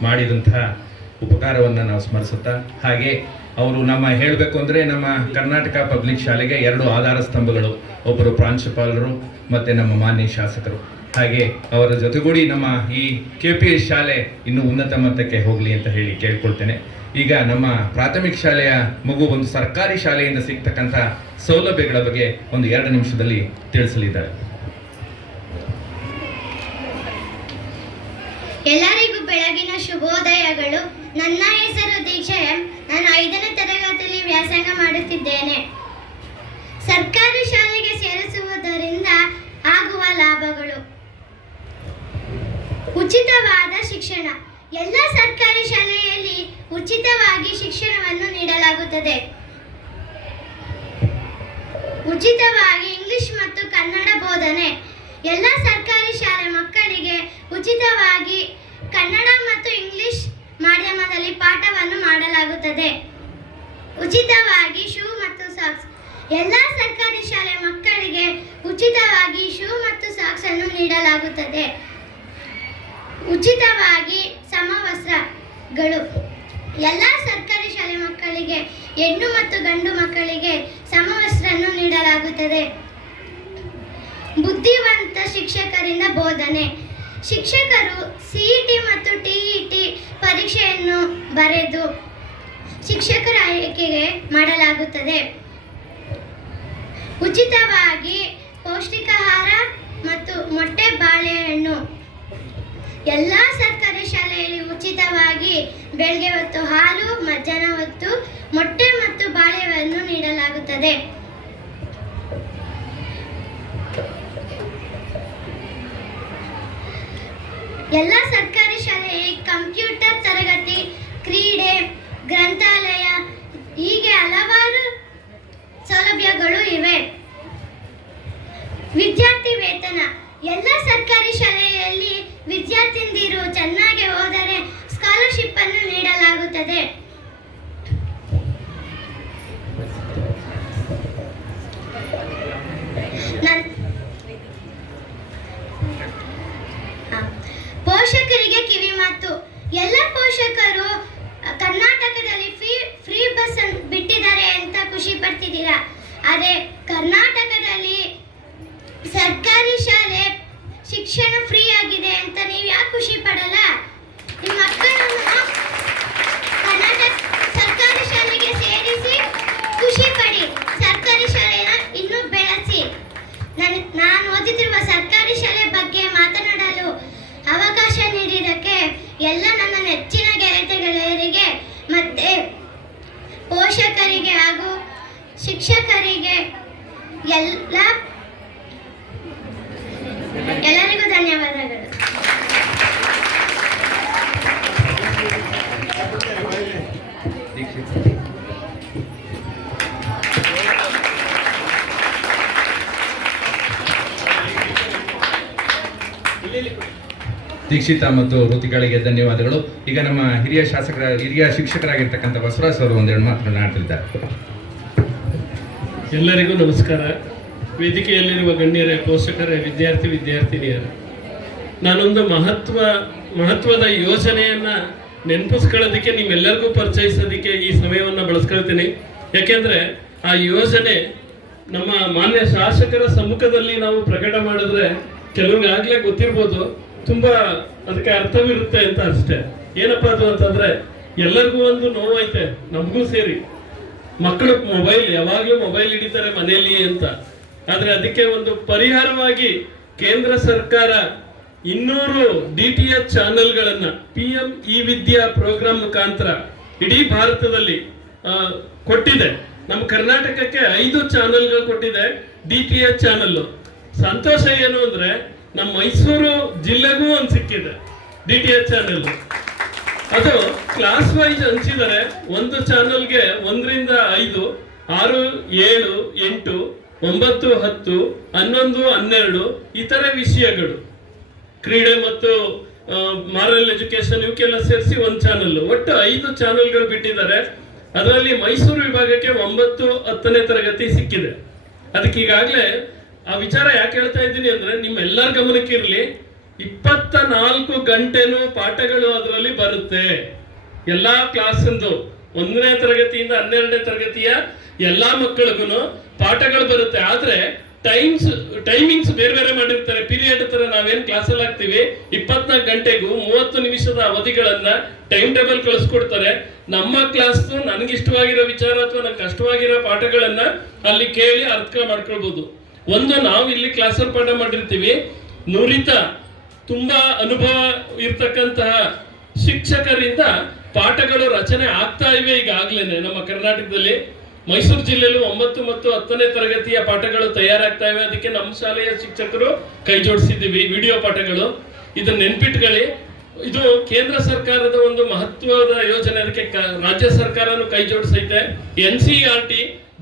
ಮಾಡಿದಂತಹ ಉಪಕಾರವನ್ನು ನಾವು ಸ್ಮರಿಸುತ್ತಾ, ಹಾಗೆ ಅವರು ನಮ್ಮ ಹೇಳಬೇಕು ಅಂದರೆ ನಮ್ಮ ಕರ್ನಾಟಕ ಪಬ್ಲಿಕ್ ಶಾಲೆಗೆ 2 ಆಧಾರ ಸ್ತಂಭಗಳು, ಒಬ್ಬರು ಪ್ರಾಂಶುಪಾಲರು ಮತ್ತು ನಮ್ಮ ಮಾನ್ಯ ಶಾಸಕರು. ಹಾಗೆ ಅವರ ಜೊತೆಗೂಡಿ ನಮ್ಮ ಈ KPS ಶಾಲೆ ಇನ್ನೂ ಉನ್ನತ ಮಟ್ಟಕ್ಕೆ ಹೋಗಲಿ ಅಂತ ಹೇಳಿ ಕೇಳ್ಕೊಳ್ತೇನೆ. ಈಗ ನಮ್ಮ ಪ್ರಾಥಮಿಕ ಶಾಲೆಯ ಮಗು ಒಂದು ಸರ್ಕಾರಿ ಶಾಲೆಯಿಂದ ಸಿಗ್ತಕ್ಕಂಥ ಸೌಲಭ್ಯಗಳ ಬಗ್ಗೆ ಒಂದು 2 ನಿಮಿಷದಲ್ಲಿ ತಿಳಿಸಲಿದ್ದಾರೆ. ಎಲ್ಲರಿಗೂ ಬೆಳಗಿನ ಶುಭೋದಯಗಳು. ನನ್ನ ಹೆಸರು ದೀಕ್ಷಾ ಎಂ. ನಾನು 5ನೇ ತರಗತಿಯಲ್ಲಿ ವ್ಯಾಸಂಗ ಮಾಡುತ್ತಿದ್ದೇನೆ. ಸರ್ಕಾರಿ ಶಾಲೆಗೆ ಸೇರಿಸುವುದರಿಂದ ಆಗುವ ಲಾಭಗಳು: ಉಚಿತವಾದ ಶಿಕ್ಷಣ. ಎಲ್ಲ ಸರ್ಕಾರಿ ಶಾಲೆಯಲ್ಲಿ ಉಚಿತವಾಗಿ ಶಿಕ್ಷಣವನ್ನು ನೀಡಲಾಗುತ್ತದೆ. ಉಚಿತವಾಗಿ ಇಂಗ್ಲಿಷ್ ಮತ್ತು ಕನ್ನಡ ಬೋಧನೆ. ಎಲ್ಲ ಸರ್ಕಾರಿ ಶಾಲೆ ಮಕ್ಕಳಿಗೆ ಉಚಿತವಾಗಿ ಕನ್ನಡ ಮತ್ತು ಇಂಗ್ಲಿಷ್ ಮಾಧ್ಯಮದಲ್ಲಿ ಪಾಠವನ್ನು ಮಾಡಲಾಗುತ್ತದೆ. ಉಚಿತವಾಗಿ ಶೂ ಮತ್ತು ಸಾಕ್ಸ್. ಎಲ್ಲ ಸರ್ಕಾರಿ ಶಾಲೆ ಮಕ್ಕಳಿಗೆ ಉಚಿತವಾಗಿ ಶೂ ಮತ್ತು ಸಾಕ್ಸ್ ಅನ್ನು ನೀಡಲಾಗುತ್ತದೆ. ಉಚಿತವಾಗಿ ಸಮವಸ್ತ್ರಗಳು. ಎಲ್ಲ ಸರ್ಕಾರಿ ಶಾಲೆ ಮಕ್ಕಳಿಗೆ ಹೆಣ್ಣು ಮತ್ತು ಗಂಡು ಮಕ್ಕಳಿಗೆ ಸಮವಸ್ತ್ರವನ್ನು ನೀಡಲಾಗುತ್ತದೆ. ಬುದ್ಧಿವಂತ ಶಿಕ್ಷಕರಿಂದ ಬೋಧನೆ. ಶಿಕ್ಷಕರು CET ಮತ್ತು TET ಪರೀಕ್ಷೆಯನ್ನು ಬರೆದು ಶಿಕ್ಷಕರ ಆಯ್ಕೆಗೆ ಮಾಡಲಾಗುತ್ತದೆ. ಉಚಿತವಾಗಿ ಪೌಷ್ಟಿಕಾಹಾರ ಮತ್ತು ಮೊಟ್ಟೆ, ಬಾಳೆಹಣ್ಣು. ಎಲ್ಲ ಸರ್ಕಾರಿ ಶಾಲೆಯಲ್ಲಿ ಉಚಿತವಾಗಿ ಬೆಳಗ್ಗೆ ಹೊತ್ತು ಹಾಲು, ಮಧ್ಯಾಹ್ನ ಹೊತ್ತು ಮೊಟ್ಟೆ ಮತ್ತು ಬಾಳೆಹಣ್ಣು ನೀಡಲಾಗುತ್ತದೆ. ಎಲ್ಲ ಸರ್ಕಾರಿ ಶಾಲೆಯಲ್ಲಿ ಕಂಪ್ಯೂಟರ್ ತರಗತಿ, ಕ್ರೀಡೆ, ಗ್ರಂಥಾಲಯ ಹೀಗೆ ಹಲವಾರು ಸೌಲಭ್ಯಗಳು ಇವೆ. ವಿದ್ಯಾರ್ಥಿ ವೇತನ. ಎಲ್ಲ ಸರ್ಕಾರಿ ಶಾಲೆಯಲ್ಲಿ ವಿದ್ಯಾರ್ಥಿನಿಯರು ಚೆನ್ನಾಗಿ ಹೋದರೆ ಸ್ಕಾಲರ್ಶಿಪ್ ಅನ್ನು ನೀಡಲಾಗುತ್ತದೆ. ಪೋಷಕರಿಗೆ ಕಿವಿಮಾತು. ಎಲ್ಲ ಪೋಷಕರು ಕರ್ನಾಟಕದಲ್ಲಿ ಫ್ರೀ ಬಸ್ ಬಿಟ್ಟಿದ್ದಾರೆ ಅಂತ ಖುಷಿ ಪಡ್ತಿದ್ದೀರಾ. ಆದರೆ ಕರ್ನಾಟಕದಲ್ಲಿ ಸರ್ಕಾರಿ ಶಾಲೆ ಶಿಕ್ಷಣ ಫ್ರೀ ಆಗಿದೆ ಅಂತ ನೀವು ಯಾಕೆ ಖುಷಿ ಪಡಲ್ಲ? ನಿಮ್ಮ ಮಕ್ಕಳನ್ನು ಕರ್ನಾಟಕ ಸರ್ಕಾರಿ ಶಾಲೆಗೆ ಸೇರಿಸಿ ಖುಷಿ ಪಡಿ. ಸರ್ಕಾರಿ ಶಾಲೆನ ಇನ್ನೂ ಬೆಳೆಸಿ. ನಾನು ಓದುತ್ತಿರುವ ಸರ್ಕಾರಿ ಶಾಲೆ ಬಗ್ಗೆ ಮಾತನಾಡಲು ಅವಕಾಶ ನೀಡಿದ್ದಕ್ಕೆ ಎಲ್ಲ ನನ್ನ ನೆಚ್ಚಿನ ಗೆಳತಿಯರಿಗೆ ಮತ್ತೆ ಪೋಷಕರಿಗೆ ಹಾಗೂ ಶಿಕ್ಷಕರಿಗೆ ಎಲ್ಲರಿಗೂ ಧನ್ಯವಾದಗಳು. ದೀಕ್ಷಿತಾ ಮತ್ತು ಋತಿಗಳಿಗೆ ಧನ್ಯವಾದಗಳು. ಈಗ ನಮ್ಮ ಹಿರಿಯ ಶಿಕ್ಷಕರಾಗಿರ್ತಕ್ಕಂಥ ಬಸವರಾಜ್ ಅವರು 2 ಮಾತನಾಡ್ತಿದ್ದಾರೆ. ಎಲ್ಲರಿಗೂ ನಮಸ್ಕಾರ. ವೇದಿಕೆಯಲ್ಲಿರುವ ಗಣ್ಯರೇ, ಪೋಷಕರೇ, ವಿದ್ಯಾರ್ಥಿನಿಯರೇ, ನಾನೊಂದು ಮಹತ್ವದ ಯೋಜನೆಯನ್ನು ನೆನಪಿಸ್ಕೊಳ್ಳೋದಕ್ಕೆ ನಿಮ್ಮೆಲ್ಲರಿಗೂ ಪರಿಚಯಿಸೋದಕ್ಕೆ ಈ ಸಮಯವನ್ನು ಬಳಸ್ಕೊಳ್ತೀನಿ. ಯಾಕೆಂದರೆ ಆ ಯೋಜನೆ ನಮ್ಮ ಮಾನ್ಯ ಶಾಸಕರ ಸಮ್ಮುಖದಲ್ಲಿ ನಾವು ಪ್ರಕಟ ಮಾಡಿದ್ರೆ ಕೆಲವ್ರಿಗಾಗಲೇ ಗೊತ್ತಿರ್ಬೋದು, ತುಂಬ ಅದಕ್ಕೆ ಅರ್ಥವಿರುತ್ತೆ ಅಂತ ಅಷ್ಟೇ. ಏನಪ್ಪ ಅದು ಅಂತಂದರೆ, ಎಲ್ಲರಿಗೂ ಒಂದು ನೋವೈತೆ, ನಮಗೂ ಸೇರಿ. ಮಕ್ಕಳು ಯಾವಾಗಲೂ ಮೊಬೈಲ್ ಹಿಡಿತಾರೆ ಮನೆಯಲ್ಲಿ ಅಂತ. ಆದರೆ ಅದಕ್ಕೆ ಒಂದು ಪರಿಹಾರವಾಗಿ ಕೇಂದ್ರ ಸರ್ಕಾರ 200 DTH ಚಾನೆಲ್ಗಳನ್ನು PM E-ವಿದ್ಯಾ ಪ್ರೋಗ್ರಾಮ್ ಮುಖಾಂತರ ಇಡೀ ಭಾರತದಲ್ಲಿ ಕೊಟ್ಟಿದೆ. ನಮ್ಮ ಕರ್ನಾಟಕಕ್ಕೆ 5 ಚಾನೆಲ್ಗಳು ಕೊಟ್ಟಿದೆ, DTH ಚಾನಲ್ಲು. ಸಂತೋಷ ಏನು ಅಂದರೆ, ನಮ್ಮ ಮೈಸೂರು ಜಿಲ್ಲೆಗೂ ಒಂದು ಸಿಕ್ಕಿದೆ DTH ಚಾನೆಲ್. ಅದು ಕ್ಲಾಸ್ ವೈಸ್ ಹಂಚಿದರೆ, ಒಂದು ಚಾನಲ್ಗೆ 1ರಿಂದ 5, 6, 7, 8, 9, 10, 11, 12 ಇತರೆ ವಿಷಯಗಳು, ಕ್ರೀಡೆ ಮತ್ತು ಮಾರಲ್ ಎಜುಕೇಶನ್ ಇವಕ್ಕೆಲ್ಲ ಸೇರಿಸಿ ಒಂದು ಚಾನಲ್. ಒಟ್ಟು 5 ಚಾನಲ್ಗಳು ಬಿಟ್ಟಿದ್ದಾರೆ. ಅದರಲ್ಲಿ ಮೈಸೂರು ವಿಭಾಗಕ್ಕೆ 9, 10ನೇ ತರಗತಿ ಸಿಕ್ಕಿದೆ. ಅದಕ್ಕೆ ಈಗಾಗಲೇ ಆ ವಿಚಾರ ಯಾಕೆ ಹೇಳ್ತಾ ಇದ್ದೀನಿ ಅಂದರೆ, ನಿಮ್ಮೆಲ್ಲರ ಗಮನಕ್ಕೆ ಇರಲಿ. 24 ಗಂಟೆನೂ ಪಾಠಗಳು ಅದರಲ್ಲಿ ಬರುತ್ತೆ. ಎಲ್ಲಾ ಕ್ಲಾಸಂದು 1ನೇ ತರಗತಿಯಿಂದ 12ನೇ ತರಗತಿಯ ಎಲ್ಲಾ ಮಕ್ಕಳಿಗೂ ಪಾಠಗಳು ಬರುತ್ತೆ. ಆದ್ರೆ ಟೈಮಿಂಗ್ಸ್ ಬೇರೆ ಬೇರೆ ಮಾಡಿರ್ತಾರೆ. ಪೀರಿಯಡ್ ತರ ನಾವೇನ್ ಕ್ಲಾಸಲ್ಲಿ ಆಗ್ತೀವಿ 24 ಗಂಟೆಗೂ 30 ನಿಮಿಷದ ಅವಧಿಗಳನ್ನ ಟೈಮ್ ಟೇಬಲ್ ಕಳಿಸ್ಕೊಡ್ತಾರೆ. ನಮ್ಮ ಕ್ಲಾಸ್ ನನಗೆ ಇಷ್ಟವಾಗಿರೋ ವಿಚಾರ ಅಥವಾ ನಂಗೆ ಕಷ್ಟವಾಗಿರೋ ಪಾಠಗಳನ್ನ ಅಲ್ಲಿ ಕೇಳಿ ಅರ್ಥ ಮಾಡ್ಕೊಳ್ಬಹುದು. ನಾವು ಇಲ್ಲಿ ಕ್ಲಾಸಲ್ಲಿ ಪಾಠ ಮಾಡಿರ್ತೀವಿ, ನುರಿತ ತುಂಬಾ ಅನುಭವ ಇರ್ತಕ್ಕಂತಹ ಶಿಕ್ಷಕರಿಂದ ಪಾಠಗಳು ರಚನೆ ಆಗ್ತಾ ಇವೆ ಈಗಾಗ್ಲೇನೆ. ನಮ್ಮ ಕರ್ನಾಟಕದಲ್ಲಿ ಮೈಸೂರು ಜಿಲ್ಲೆಯಲ್ಲೂ 9 ಮತ್ತು 10ನೇ ತರಗತಿಯ ಪಾಠಗಳು ತಯಾರಾಗ್ತಾ ಇವೆ. ಅದಕ್ಕೆ ನಮ್ಮ ಶಾಲೆಯ ಶಿಕ್ಷಕರು ಕೈ ಜೋಡಿಸಿದ್ದೀವಿ, ವಿಡಿಯೋ ಪಾಠಗಳು. ಇದನ್ನ ನೆನ್ಪಿಟ್ಕೊಳ್ಳಿ. ಇದು ಕೇಂದ್ರ ಸರ್ಕಾರದ ಒಂದು ಮಹತ್ವದ ಯೋಜನೆ. ಅದಕ್ಕೆ ರಾಜ್ಯ ಸರ್ಕಾರನು ಕೈ ಜೋಡಿಸೈತೆ. NCERT,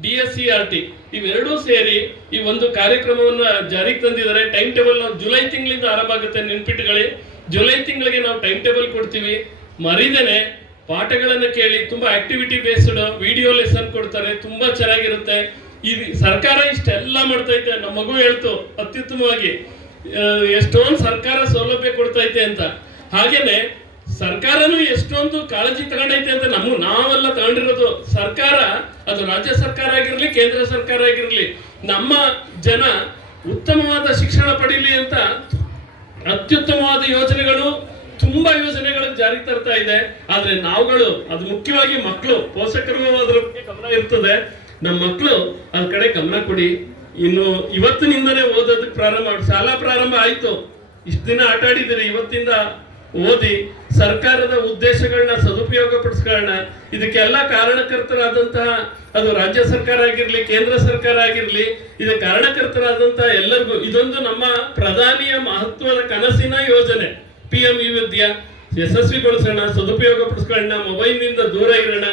DSCERT ಇವೆರಡೂ ಸೇರಿ ಈ ಒಂದು ಕಾರ್ಯಕ್ರಮವನ್ನ ಜಾರಿಗೆ ತಂದಿದ್ದಾರೆ. ಟೈಮ್ ಟೇಬಲ್ ನಾವು ಜುಲೈ ತಿಂಗಳಿಂದ ಆರಂಭ ಆಗುತ್ತೆ, ನೆನ್ಪಿಟ್ಕೊಳ್ಳಿ. ಜುಲೈ ತಿಂಗಳಿಗೆ ನಾವು ಟೈಮ್ ಟೇಬಲ್ ಕೊಡ್ತೀವಿ. ಮರಿದೇನೆ ಪಾಠಗಳನ್ನ ಕೇಳಿ, ತುಂಬಾ ಆಕ್ಟಿವಿಟಿ ಬೇಸ್ಡ್ ವಿಡಿಯೋ ಲೆಸನ್ ಕೊಡ್ತಾರೆ, ತುಂಬಾ ಚೆನ್ನಾಗಿರುತ್ತೆ. ಈ ಸರ್ಕಾರ ಇಷ್ಟೆಲ್ಲ ಮಾಡ್ತೈತೆ. ನಮ್ಮ ಮಗು ಹೇಳ್ತು ಅತ್ಯುತ್ತಮವಾಗಿ ಎಷ್ಟೊಂದು ಸರ್ಕಾರ ಸೌಲಭ್ಯ ಕೊಡ್ತೈತೆ ಅಂತ. ಹಾಗೇನೆ ಸರ್ಕಾರನು ಎಷ್ಟೊಂದು ಕಾಳಜಿ ತಗೊಂಡೈತೆ ಅಂತ ನಾವೆಲ್ಲ ತಗೊಂಡಿರೋದು. ಸರ್ಕಾರ, ಅದು ರಾಜ್ಯ ಸರ್ಕಾರ ಆಗಿರ್ಲಿ, ಕೇಂದ್ರ ಸರ್ಕಾರ ಆಗಿರ್ಲಿ, ನಮ್ಮ ಜನ ಉತ್ತಮವಾದ ಶಿಕ್ಷಣ ಪಡೀಲಿ ಅಂತ ಅತ್ಯುತ್ತಮವಾದ ಯೋಜನೆಗಳು, ತುಂಬಾ ಯೋಜನೆಗಳು ಜಾರಿಗೆ ತರ್ತಾ ಇದೆ. ಆದ್ರೆ ನಾವುಗಳು, ಅದು ಮುಖ್ಯವಾಗಿ ಮಕ್ಕಳು, ಪೋಷಕರಿಗೂ ಅದ್ರ ಬಗ್ಗೆ ಗಮನ ಇರ್ತದೆ. ನಮ್ಮ ಮಕ್ಕಳು ಅದ್ರ ಕಡೆ ಗಮನ ಕೊಡಿ. ಇನ್ನು ಇವತ್ತಿನಿಂದನೇ ಓದೋದಕ್ಕೆ ಪ್ರಾರಂಭ ಮಾಡಿ. ಶಾಲಾ ಪ್ರಾರಂಭ ಆಯ್ತು, ಇಷ್ಟು ದಿನ ಆಟ ಆಡಿದಿರಿ, ಇವತ್ತಿಂದ ಓದಿ ಸರ್ಕಾರದ ಉದ್ದೇಶಗಳನ್ನ ಸದುಪಯೋಗ ಪಡಿಸ್ಕೊಳ್ಳೋಣ. ಇದಕ್ಕೆಲ್ಲ ಕಾರಣಕರ್ತರಾದಂತಹ, ಅದು ರಾಜ್ಯ ಸರ್ಕಾರ ಆಗಿರ್ಲಿ, ಕೇಂದ್ರ ಸರ್ಕಾರ ಆಗಿರ್ಲಿ, ಇದಕ್ಕೆ ಕಾರಣಕರ್ತರಾದಂತಹ ಎಲ್ಲರಿಗೂ ಇದೊಂದು ನಮ್ಮ ಪ್ರಧಾನಿಯ ಮಹತ್ವದ ಕನಸಿನ ಯೋಜನೆ. PM ವಿದ್ಯಾ ಯಶಸ್ವಿಗೊಳಿಸೋಣ, ಸದುಪಯೋಗ ಪಡಿಸ್ಕೊಳ್ಳೋಣ, ಮೊಬೈಲ್ನಿಂದ ದೂರ ಇರೋಣ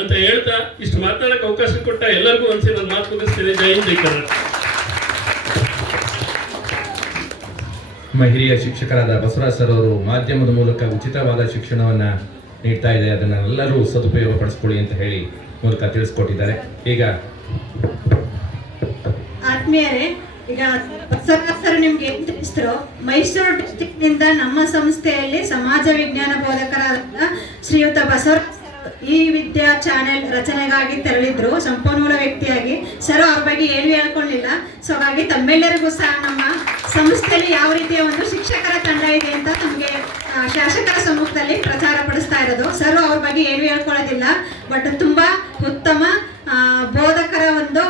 ಅಂತ ಹೇಳ್ತಾ ಇಷ್ಟು ಮಾತಾಡಕ್ಕೆ ಅವಕಾಶ ಕೊಟ್ಟ ಎಲ್ಲರಿಗೂ ಒಂದ್ಸಿ ನನ್ನ ಮಾತು ಮುಗಿಸ್ತೀನಿ. ಜೈ ಹಿಂದ್, ಜೈ ಕರ್ನಾಟಕ. ನಮ್ಮ ಹಿರಿಯ ಶಿಕ್ಷಕರಾದ ಬಸವರಾಜ್ ಸರ್ ಅವರು ಮಾಧ್ಯಮದ ಮೂಲಕ ಉಚಿತವಾದ ಶಿಕ್ಷಣವನ್ನ ನೀಡ್ತಾ ಇದೆ. ಅದನ್ನೆಲ್ಲರೂ ಸದುಪಯೋಗ ಪಡಿಸ್ಕೊಳ್ಳಿ ಅಂತ ಹೇಳಿ ಮೂಲಕ ತಿಳಿಸ್ಕೊಟ್ಟಿದ್ದಾರೆ. ಈಗ ಆತ್ಮೀಯರೇ, ಈಗ ಬಸವರಾಜ್ ಸರ್ ನಿಮ್ಗೆ ಏನ್ ತಿಳಿಸಿದ್ರು, ಮೈಸೂರು ಡಿಸ್ಟ್ರಿಕ್ಟ್ ನಿಂದ ನಮ್ಮ ಸಂಸ್ಥೆಯಲ್ಲಿ ಸಮಾಜ ವಿಜ್ಞಾನ ಬೋಧಕರಾದ ಶ್ರೀಯುತ ಬಸವರಾಜ್ ಈ ವಿದ್ಯಾ ಚಾನೆಲ್ ರಚನೆಗಾಗಿ ತೆರಳಿದ್ರು, ಸಂಪನ್ಮೂಲ ವ್ಯಕ್ತಿಯಾಗಿ. ಸರ್ ಅವ್ರ ಬಗ್ಗೆ ಏನು ಹೇಳ್ಕೊಳ್ಳಿಲ್ಲ. ಸೊ ಹಾಗಾಗಿ ತಮ್ಮೆಲ್ಲರಿಗೂ ಸಹ ನಮ್ಮ ಸಂಸ್ಥೆಯಲ್ಲಿ ಯಾವ ರೀತಿಯ ಒಂದು ಶಿಕ್ಷಕರ ತಂಡ ಇದೆ ಅಂತ ನಮಗೆ ಶಾಸಕರ ಸಮ್ಮುಖದಲ್ಲಿ ಪ್ರಚಾರ ಪಡಿಸ್ತಾ ಇರೋದು. ಸರ್ ಅವ್ರ ಬಗ್ಗೆ ಏನು ಹೇಳ್ಕೊಳ್ಳೋದಿಲ್ಲ, ಬಟ್ ತುಂಬಾ ಉತ್ತಮ ಬೋಧಕರ ಒಂದು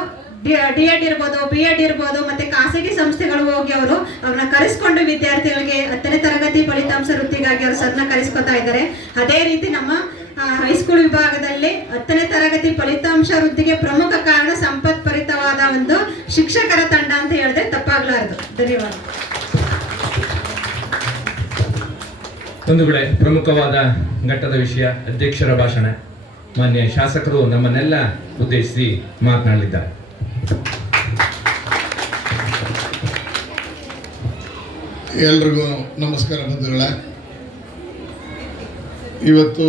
D.Ed ಇರ್ಬೋದು, B.Ed ಇರ್ಬೋದು, ಮತ್ತೆ ಖಾಸಗಿ ಸಂಸ್ಥೆಗಳು ಹೋಗಿ ಅವ್ರನ್ನ ಕರೆಸ್ಕೊಂಡು ವಿದ್ಯಾರ್ಥಿಗಳಿಗೆ 10ನೇ ತರಗತಿ ಫಲಿತಾಂಶ ವೃತ್ತಿಗಾಗಿ ಅವ್ರು ಸರ್ನ ಕರೆಸ್ಕೊತಾ ಇದ್ದಾರೆ. ಅದೇ ರೀತಿ ನಮ್ಮ ಹೈಸ್ಕೂಲ್ ವಿಭಾಗದಲ್ಲಿ 10ನೇ ತರಗತಿ ಫಲಿತಾಂಶ ವೃದ್ಧಿಗೆ ಪ್ರಮುಖ ಕಾರಣ ಸಂಪತ್ಭರಿತವಾದ ಒಂದು ಶಿಕ್ಷಕರ ತಂಡ ಅಂತ ಹೇಳಿದ್ರೆ ತಪ್ಪಾಗ್ಲಾರದು. ಧನ್ಯವಾದ. ಒಂದು ವೇಳೆ ಪ್ರಮುಖವಾದ ಘಟ್ಟದ ವಿಷಯ ಅಧ್ಯಕ್ಷರ ಭಾಷಣ. ಮಾನ್ಯ ಶಾಸಕರು ನಮ್ಮನ್ನೆಲ್ಲ ಉದ್ದೇಶಿಸಿ ಮಾತನಾಡಲಿದ್ದಾರೆ. ಎಲ್ರಿಗೂ ನಮಸ್ಕಾರ ಬಂಧುಗಳೇ. ಇವತ್ತು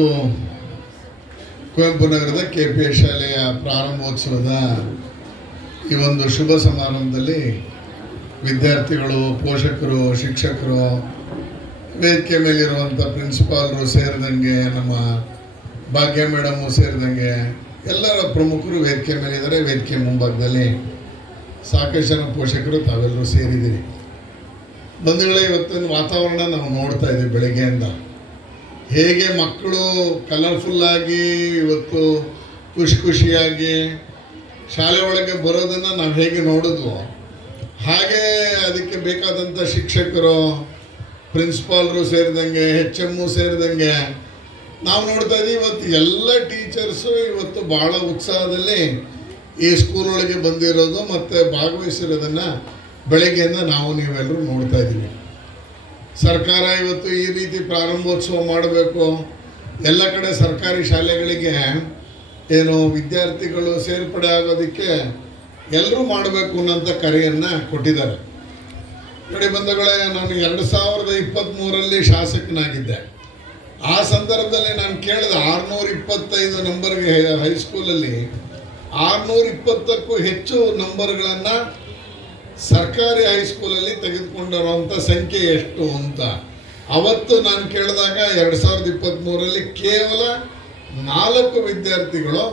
ಕುವೆಂಪು ನಗರದ KPS ಶಾಲೆಯ ಪ್ರಾರಂಭೋತ್ಸವದ ಈ ಒಂದು ಶುಭ ಸಮಾರಂಭದಲ್ಲಿ ವಿದ್ಯಾರ್ಥಿಗಳು, ಪೋಷಕರು, ಶಿಕ್ಷಕರು, ವೇದಿಕೆ ಮೇಲಿರುವಂಥ ಪ್ರಿನ್ಸಿಪಾಲರು ಸೇರಿದಂಗೆ, ನಮ್ಮ ಭಾಗ್ಯ ಮೇಡಮು ಸೇರಿದಂಗೆ ಎಲ್ಲರ ಪ್ರಮುಖರು ವೇದಿಕೆ ಮೇಲಿದ್ದಾರೆ. ವೇದಿಕೆ ಮುಂಭಾಗದಲ್ಲಿ ಸಾಕಷ್ಟು ಜನ ಪೋಷಕರು ತಾವೆಲ್ಲರೂ ಸೇರಿದ್ದೀರಿ. ಬಂಧುಗಳೇ, ಇವತ್ತಿನ ವಾತಾವರಣ ನಾವು ನೋಡ್ತಾ ಇದ್ದೀವಿ. ಬೆಳಗ್ಗೆಯಿಂದ ಹೇಗೆ ಮಕ್ಕಳು ಕಲರ್ಫುಲ್ಲಾಗಿ ಇವತ್ತು ಖುಷಿಯಾಗಿ ಶಾಲೆ ಒಳಗೆ ಬರೋದನ್ನು ನಾವು ಹೇಗೆ ನೋಡಿದ್ವೋ, ಹಾಗೆ ಅದಕ್ಕೆ ಬೇಕಾದಂಥ ಶಿಕ್ಷಕರು, ಪ್ರಿನ್ಸಿಪಾಲರು ಸೇರಿದಂಗೆ, HM ಸೇರಿದಂಗೆ ನಾವು ನೋಡ್ತಾ ಇದ್ದೀವಿ. ಇವತ್ತು ಎಲ್ಲ ಟೀಚರ್ಸು ಇವತ್ತು ಭಾಳ ಉತ್ಸಾಹದಲ್ಲಿ ಈ ಸ್ಕೂಲ್ ಒಳಗೆ ಬಂದಿರೋದು ಮತ್ತು ಭಾಗವಹಿಸಿರೋದನ್ನು ಬೆಳಗ್ಗೆಯಿಂದ ನೀವೆಲ್ಲರೂ ನೋಡ್ತಾ ಇದ್ದೀವಿ. ಸರ್ಕಾರ ಇವತ್ತು ಈ ರೀತಿ ಪ್ರಾರಂಭೋತ್ಸವ ಮಾಡಬೇಕು, ಎಲ್ಲ ಕಡೆ ಸರ್ಕಾರಿ ಶಾಲೆಗಳಿಗೆ ಏನು ವಿದ್ಯಾರ್ಥಿಗಳು ಸೇರ್ಪಡೆ ಆಗೋದಕ್ಕೆ ಎಲ್ಲರೂ ಮಾಡಬೇಕು ಅನ್ನೋಂಥ ಕರೆಯನ್ನು ಕೊಟ್ಟಿದ್ದಾರೆ. ನೋಡಿ ಬಂಧುಗಳೇ, ನಾನು 2023ರಲ್ಲಿ ಶಾಸಕನಾಗಿದ್ದೆ. ಆ ಸಂದರ್ಭದಲ್ಲಿ ನಾನು ಕೇಳಿದೆ 625 ನಂಬರ್ಗೆ ಹೈಸ್ಕೂಲಲ್ಲಿ 620ಕ್ಕೂ ಹೆಚ್ಚು ನಂಬರ್ಗಳನ್ನು ಸರ್ಕಾರಿ ಹೈಸ್ಕೂಲಲ್ಲಿ ತೆಗೆದುಕೊಂಡಿರುವಂಥ ಸಂಖ್ಯೆ ಎಷ್ಟು ಅಂತ ಅವತ್ತು ನಾನು ಕೇಳಿದಾಗ 2023ರಲ್ಲಿ ಕೇವಲ 4 ವಿದ್ಯಾರ್ಥಿಗಳು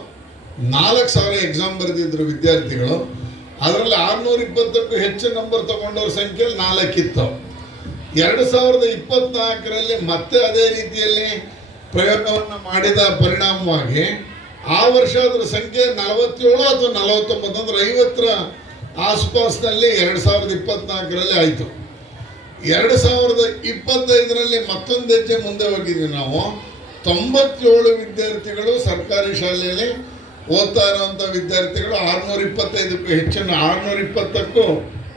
4,000 ಎಕ್ಸಾಮ್ ಬರೆದಿದ್ರು ವಿದ್ಯಾರ್ಥಿಗಳು. ಅದರಲ್ಲಿ 620ಕ್ಕೂ ಹೆಚ್ಚು ನಂಬರ್ ತಗೊಂಡವ್ರ ಸಂಖ್ಯೆ 4 ಇತ್ತು. 2024ರಲ್ಲಿ ಮತ್ತೆ ಅದೇ ರೀತಿಯಲ್ಲಿ ಪ್ರಯೋಗವನ್ನು ಮಾಡಿದ ಪರಿಣಾಮವಾಗಿ ಆ ವರ್ಷ ಅದರ ಸಂಖ್ಯೆ 47 ಅಥವಾ 49 ಅಂದರೆ 50ರ ಆಸುಪಾಸಿನಲ್ಲಿ 2024ರಲ್ಲಿ ಆಯಿತು. 2025ರಲ್ಲಿ ಮತ್ತೊಂದು ಹೆಜ್ಜೆ ಮುಂದೆ ಹೋಗಿದ್ವಿ ನಾವು. 97 ವಿದ್ಯಾರ್ಥಿಗಳು ಸರ್ಕಾರಿ ಶಾಲೆಯಲ್ಲಿ ಓದ್ತಾ ಇರುವಂಥ ವಿದ್ಯಾರ್ಥಿಗಳು 625ಕ್ಕೂ ಹೆಚ್ಚು 620ಕ್ಕೂ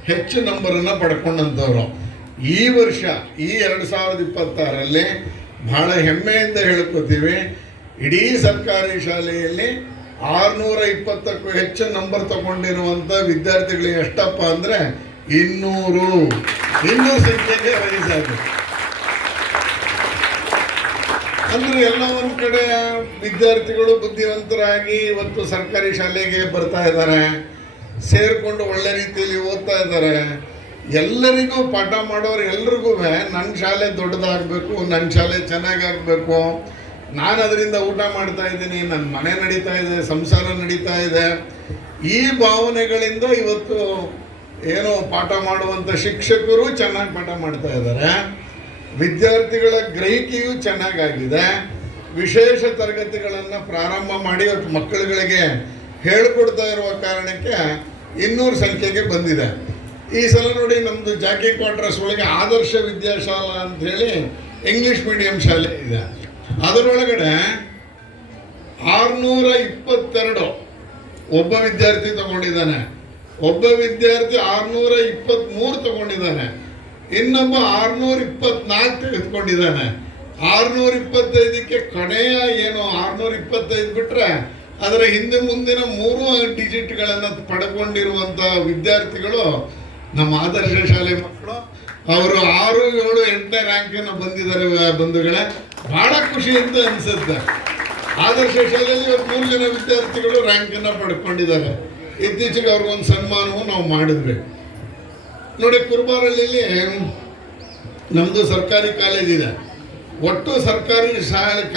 ಹೆಚ್ಚು ನಂಬರನ್ನು ಪಡ್ಕೊಂಡಂಥವ್ರು. ಈ ವರ್ಷ ಈ 2026ರಲ್ಲಿ ಬಹಳ ಹೆಮ್ಮೆಯಿಂದ ಹೇಳ್ಕೊತೀವಿ, ಇಡೀ ಸರ್ಕಾರಿ ಶಾಲೆಯಲ್ಲಿ 620ಕ್ಕೂ ಹೆಚ್ಚು ನಂಬರ್ ತಗೊಂಡಿರುವಂಥ ವಿದ್ಯಾರ್ಥಿಗಳು ಎಷ್ಟಪ್ಪ ಅಂದರೆ 200 ಸಂಖ್ಯೆಗೆ ವಯಸ್ಸಾಗಿದೆ. ಅಂದರೆ ಎಲ್ಲ ಒಂದು ಕಡೆ ವಿದ್ಯಾರ್ಥಿಗಳು ಬುದ್ಧಿವಂತರಾಗಿ ಇವತ್ತು ಸರ್ಕಾರಿ ಶಾಲೆಗೆ ಬರ್ತಾ ಇದ್ದಾರೆ, ಸೇರಿಕೊಂಡು ಒಳ್ಳೆ ರೀತಿಯಲ್ಲಿ ಓದ್ತಾ ಇದ್ದಾರೆ. ಎಲ್ಲರಿಗೂ ಪಾಠ ಮಾಡೋರು ಎಲ್ರಿಗೂ ನನ್ನ ಶಾಲೆ ದೊಡ್ಡದಾಗಬೇಕು, ನನ್ನ ಶಾಲೆ ಚೆನ್ನಾಗಾಗಬೇಕು, ನಾನು ಅದರಿಂದ ಊಟ ಮಾಡ್ತಾ ಇದ್ದೀನಿ, ನನ್ನ ಮನೆ ನಡೀತಾ ಇದೆ, ಸಂಸಾರ ನಡೀತಾ ಇದೆ, ಈ ಭಾವನೆಗಳಿಂದ ಇವತ್ತು ಏನೋ ಪಾಠ ಮಾಡುವಂಥ ಶಿಕ್ಷಕರು ಚೆನ್ನಾಗಿ ಪಾಠ ಮಾಡ್ತಾ ಇದ್ದಾರೆ. ವಿದ್ಯಾರ್ಥಿಗಳ ಗ್ರಹಿಕೆಯೂ ಚೆನ್ನಾಗಾಗಿದೆ. ವಿಶೇಷ ತರಗತಿಗಳನ್ನು ಪ್ರಾರಂಭ ಮಾಡಿ ಇವತ್ತು ಮಕ್ಕಳುಗಳಿಗೆ ಹೇಳಿಕೊಡ್ತಾ ಇರುವ ಕಾರಣಕ್ಕೆ 200 ಸಂಖ್ಯೆಗೆ ಬಂದಿದೆ. ಈ ಸಲ ನೋಡಿ ನಮ್ಮದು ಜಾಕಿ ಕ್ವಾರ್ಟರ್ಸ್ ಒಳಗೆ ಆದರ್ಶ ವಿದ್ಯಾಶಾಲಾ ಅಂಥೇಳಿ ಇಂಗ್ಲೀಷ್ ಮೀಡಿಯಂ ಶಾಲೆ ಇದೆ. ಅದರೊಳಗಡೆ 622 ಒಬ್ಬ ವಿದ್ಯಾರ್ಥಿ ತಗೊಂಡಿದ್ದಾನೆ, ಒಬ್ಬ ವಿದ್ಯಾರ್ಥಿ 623 ತಗೊಂಡಿದ್ದಾನೆ, ಇನ್ನೊಬ್ಬ 624 ತೆಗೆದುಕೊಂಡಿದ್ದಾನೆ. 625ಕ್ಕೆ ಕೊನೆಯ ಏನು 625 ಬಿಟ್ಟರೆ ಅದರ ಹಿಂದೆ ಮುಂದಿನ 3 ಡಿಜಿಟ್ಗಳನ್ನು ಪಡ್ಕೊಂಡಿರುವಂಥ ವಿದ್ಯಾರ್ಥಿಗಳು ನಮ್ಮ ಆದರ್ಶ ಶಾಲೆ ಮಕ್ಕಳು. ಅವರು 6, 7, 8ನೇ ರ್ಯಾಂಕನ್ನು ಬಂದಿದ್ದಾರೆ ಬಂಧುಗಳೇ. ಭಾಳ ಖುಷಿ ಅಂತ ಅನಿಸುತ್ತೆ. ಆದರ್ಶ ಶಾಲೆಯಲ್ಲಿ ಇವತ್ತು 3 ಜನ ವಿದ್ಯಾರ್ಥಿಗಳು ರ್ಯಾಂಕನ್ನು ಪಡ್ಕೊಂಡಿದ್ದಾರೆ. ಇತ್ತೀಚೆಗೆ ಅವ್ರಿಗೊಂದು ಸನ್ಮಾನವೂ ನಾವು ಮಾಡಿದ್ವಿ. ನೋಡಿ, ಕುರುಬಾರಳ್ಳಿಲಿ ನಮ್ಮದು ಸರ್ಕಾರಿ ಕಾಲೇಜ್ ಇದೆ. ಒಟ್ಟು ಸರ್ಕಾರಿ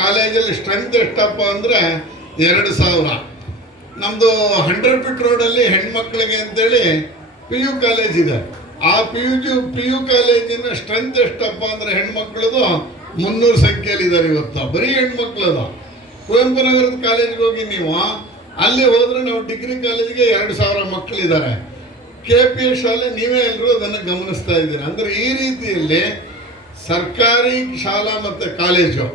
ಕಾಲೇಜಲ್ಲಿ ಸ್ಟ್ರೆಂತ್ ಎಷ್ಟಪ್ಪ ಅಂದರೆ 2,000. ನಮ್ಮದು 100 ಫೀಟ್ ರೋಡಲ್ಲಿ ಹೆಣ್ಮಕ್ಳಿಗೆ ಅಂತೇಳಿ PU ಕಾಲೇಜ್ ಇದೆ. ಆ PU ಕಾಲೇಜಿನ ಸ್ಟ್ರೆಂತ್ ಎಷ್ಟಪ್ಪ ಅಂದರೆ ಹೆಣ್ಮಕ್ಳದು 300 ಸಂಖ್ಯೆಯಲ್ಲಿದ್ದಾರೆ ಇವತ್ತು. ಬರೀ ಹೆಣ್ಮಕ್ಳದು. ಕುವೆಂಪು ನಗರದ ಕಾಲೇಜಿಗೆ ಹೋಗಿ ನೀವು ಅಲ್ಲಿ ಹೋದರೆ ನಾವು ಡಿಗ್ರಿ ಕಾಲೇಜಿಗೆ 2,000 ಮಕ್ಕಳಿದ್ದಾರೆ. KPS ಶಾಲೆ ನೀವೇ ಎಲ್ಲರೂ ಅದನ್ನು ಗಮನಿಸ್ತಾ ಇದ್ದೀರಾ. ಅಂದರೆ ಈ ರೀತಿಯಲ್ಲಿ ಸರ್ಕಾರಿ ಶಾಲಾ ಮತ್ತು ಕಾಲೇಜು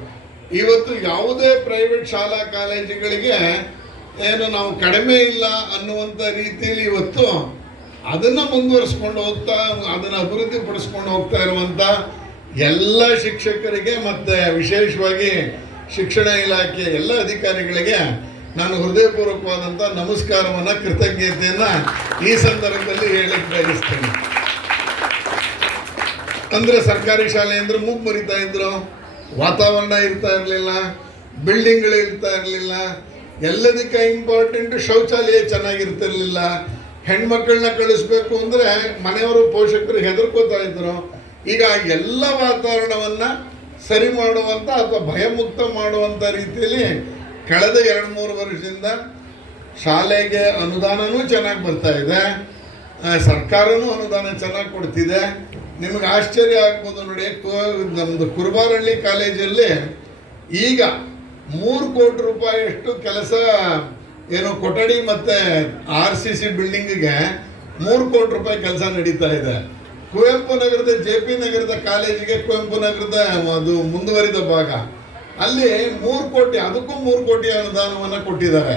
ಇವತ್ತು ಯಾವುದೇ ಪ್ರೈವೇಟ್ ಶಾಲಾ ಕಾಲೇಜುಗಳಿಗೆ ಏನು ನಾವು ಕಡಿಮೆ ಇಲ್ಲ ಅನ್ನುವಂಥ ರೀತಿಯಲ್ಲಿ ಇವತ್ತು ಅದನ್ನು ಮುಂದುವರಿಸ್ಕೊಂಡು ಹೋಗ್ತಾ ಅದನ್ನು ಅಭಿವೃದ್ಧಿ ಪಡಿಸ್ಕೊಂಡು ಹೋಗ್ತಾ ಇರುವಂಥ ಎಲ್ಲ ಶಿಕ್ಷಕರಿಗೆ ಮತ್ತು ವಿಶೇಷವಾಗಿ ಶಿಕ್ಷಣ ಇಲಾಖೆ ಎಲ್ಲ ಅಧಿಕಾರಿಗಳಿಗೆ ನಾನು ಹೃದಯಪೂರ್ವಕವಾದಂಥ ನಮಸ್ಕಾರವನ್ನು, ಕೃತಜ್ಞತೆಯನ್ನು ಈ ಸಂದರ್ಭದಲ್ಲಿ ಹೇಳಕ್ಕೆ ಬಯಸ್ತೇನೆ. ಅಂದರೆ ಸರ್ಕಾರಿ ಶಾಲೆ ಅಂದರೆ ಮೂಗು ಮರಿತಾ ಇದ್ರು, ವಾತಾವರಣ ಇರ್ತಾ ಇರಲಿಲ್ಲ, ಬಿಲ್ಡಿಂಗ್ಗಳು ಇರ್ತಾ ಇರಲಿಲ್ಲ, ಎಲ್ಲದಕ್ಕ ಇಂಪಾರ್ಟೆಂಟ್ ಶೌಚಾಲಯ ಚೆನ್ನಾಗಿರ್ತಿರ್ಲಿಲ್ಲ. ಹೆಣ್ಮಕ್ಳನ್ನ ಕಳಿಸ್ಬೇಕು ಅಂದರೆ ಮನೆಯವರು ಪೋಷಕರು ಹೆದರ್ಕೋತಾ ಇದ್ರು. ಈಗ ಎಲ್ಲ ವಾತಾವರಣವನ್ನು ಸರಿ ಮಾಡುವಂಥ ಅಥವಾ ಭಯಮುಕ್ತ ಮಾಡುವಂಥ ರೀತಿಯಲ್ಲಿ ಕಳೆದ 2-3 ವರ್ಷದಿಂದ ಶಾಲೆಗೆ ಅನುದಾನವೂ ಚೆನ್ನಾಗಿ ಬರ್ತಾ ಇದೆ, ಸರ್ಕಾರನೂ ಅನುದಾನ ಚೆನ್ನಾಗಿ ಕೊಡ್ತಿದೆ. ನಿಮಗೆ ಆಶ್ಚರ್ಯ ಆಗ್ಬೋದು ನೋಡಿ, ನಮ್ಮದು ಕುರುಬಾರಳ್ಳಿ ಕಾಲೇಜಲ್ಲಿ ಈಗ 3 ಕೋಟಿ ರೂಪಾಯಿಯಷ್ಟು ಕೆಲಸ ಏನು ಕೊಠಡಿ ಮತ್ತು RCC ಬಿಲ್ಡಿಂಗಿಗೆ 3 ಕೋಟಿ ರೂಪಾಯಿ ಕೆಲಸ ನಡೀತಾ ಇದೆ. ಕುವೆಂಪು ನಗರದ JP ನಗರದ ಕಾಲೇಜಿಗೆ ಕುವೆಂಪು ನಗರದ ಅದು ಮುಂದುವರಿದ ಭಾಗ ಅಲ್ಲಿ 3 ಕೋಟಿ, ಅದಕ್ಕೂ 3 ಕೋಟಿ ಅನುದಾನವನ್ನು ಕೊಟ್ಟಿದ್ದಾರೆ.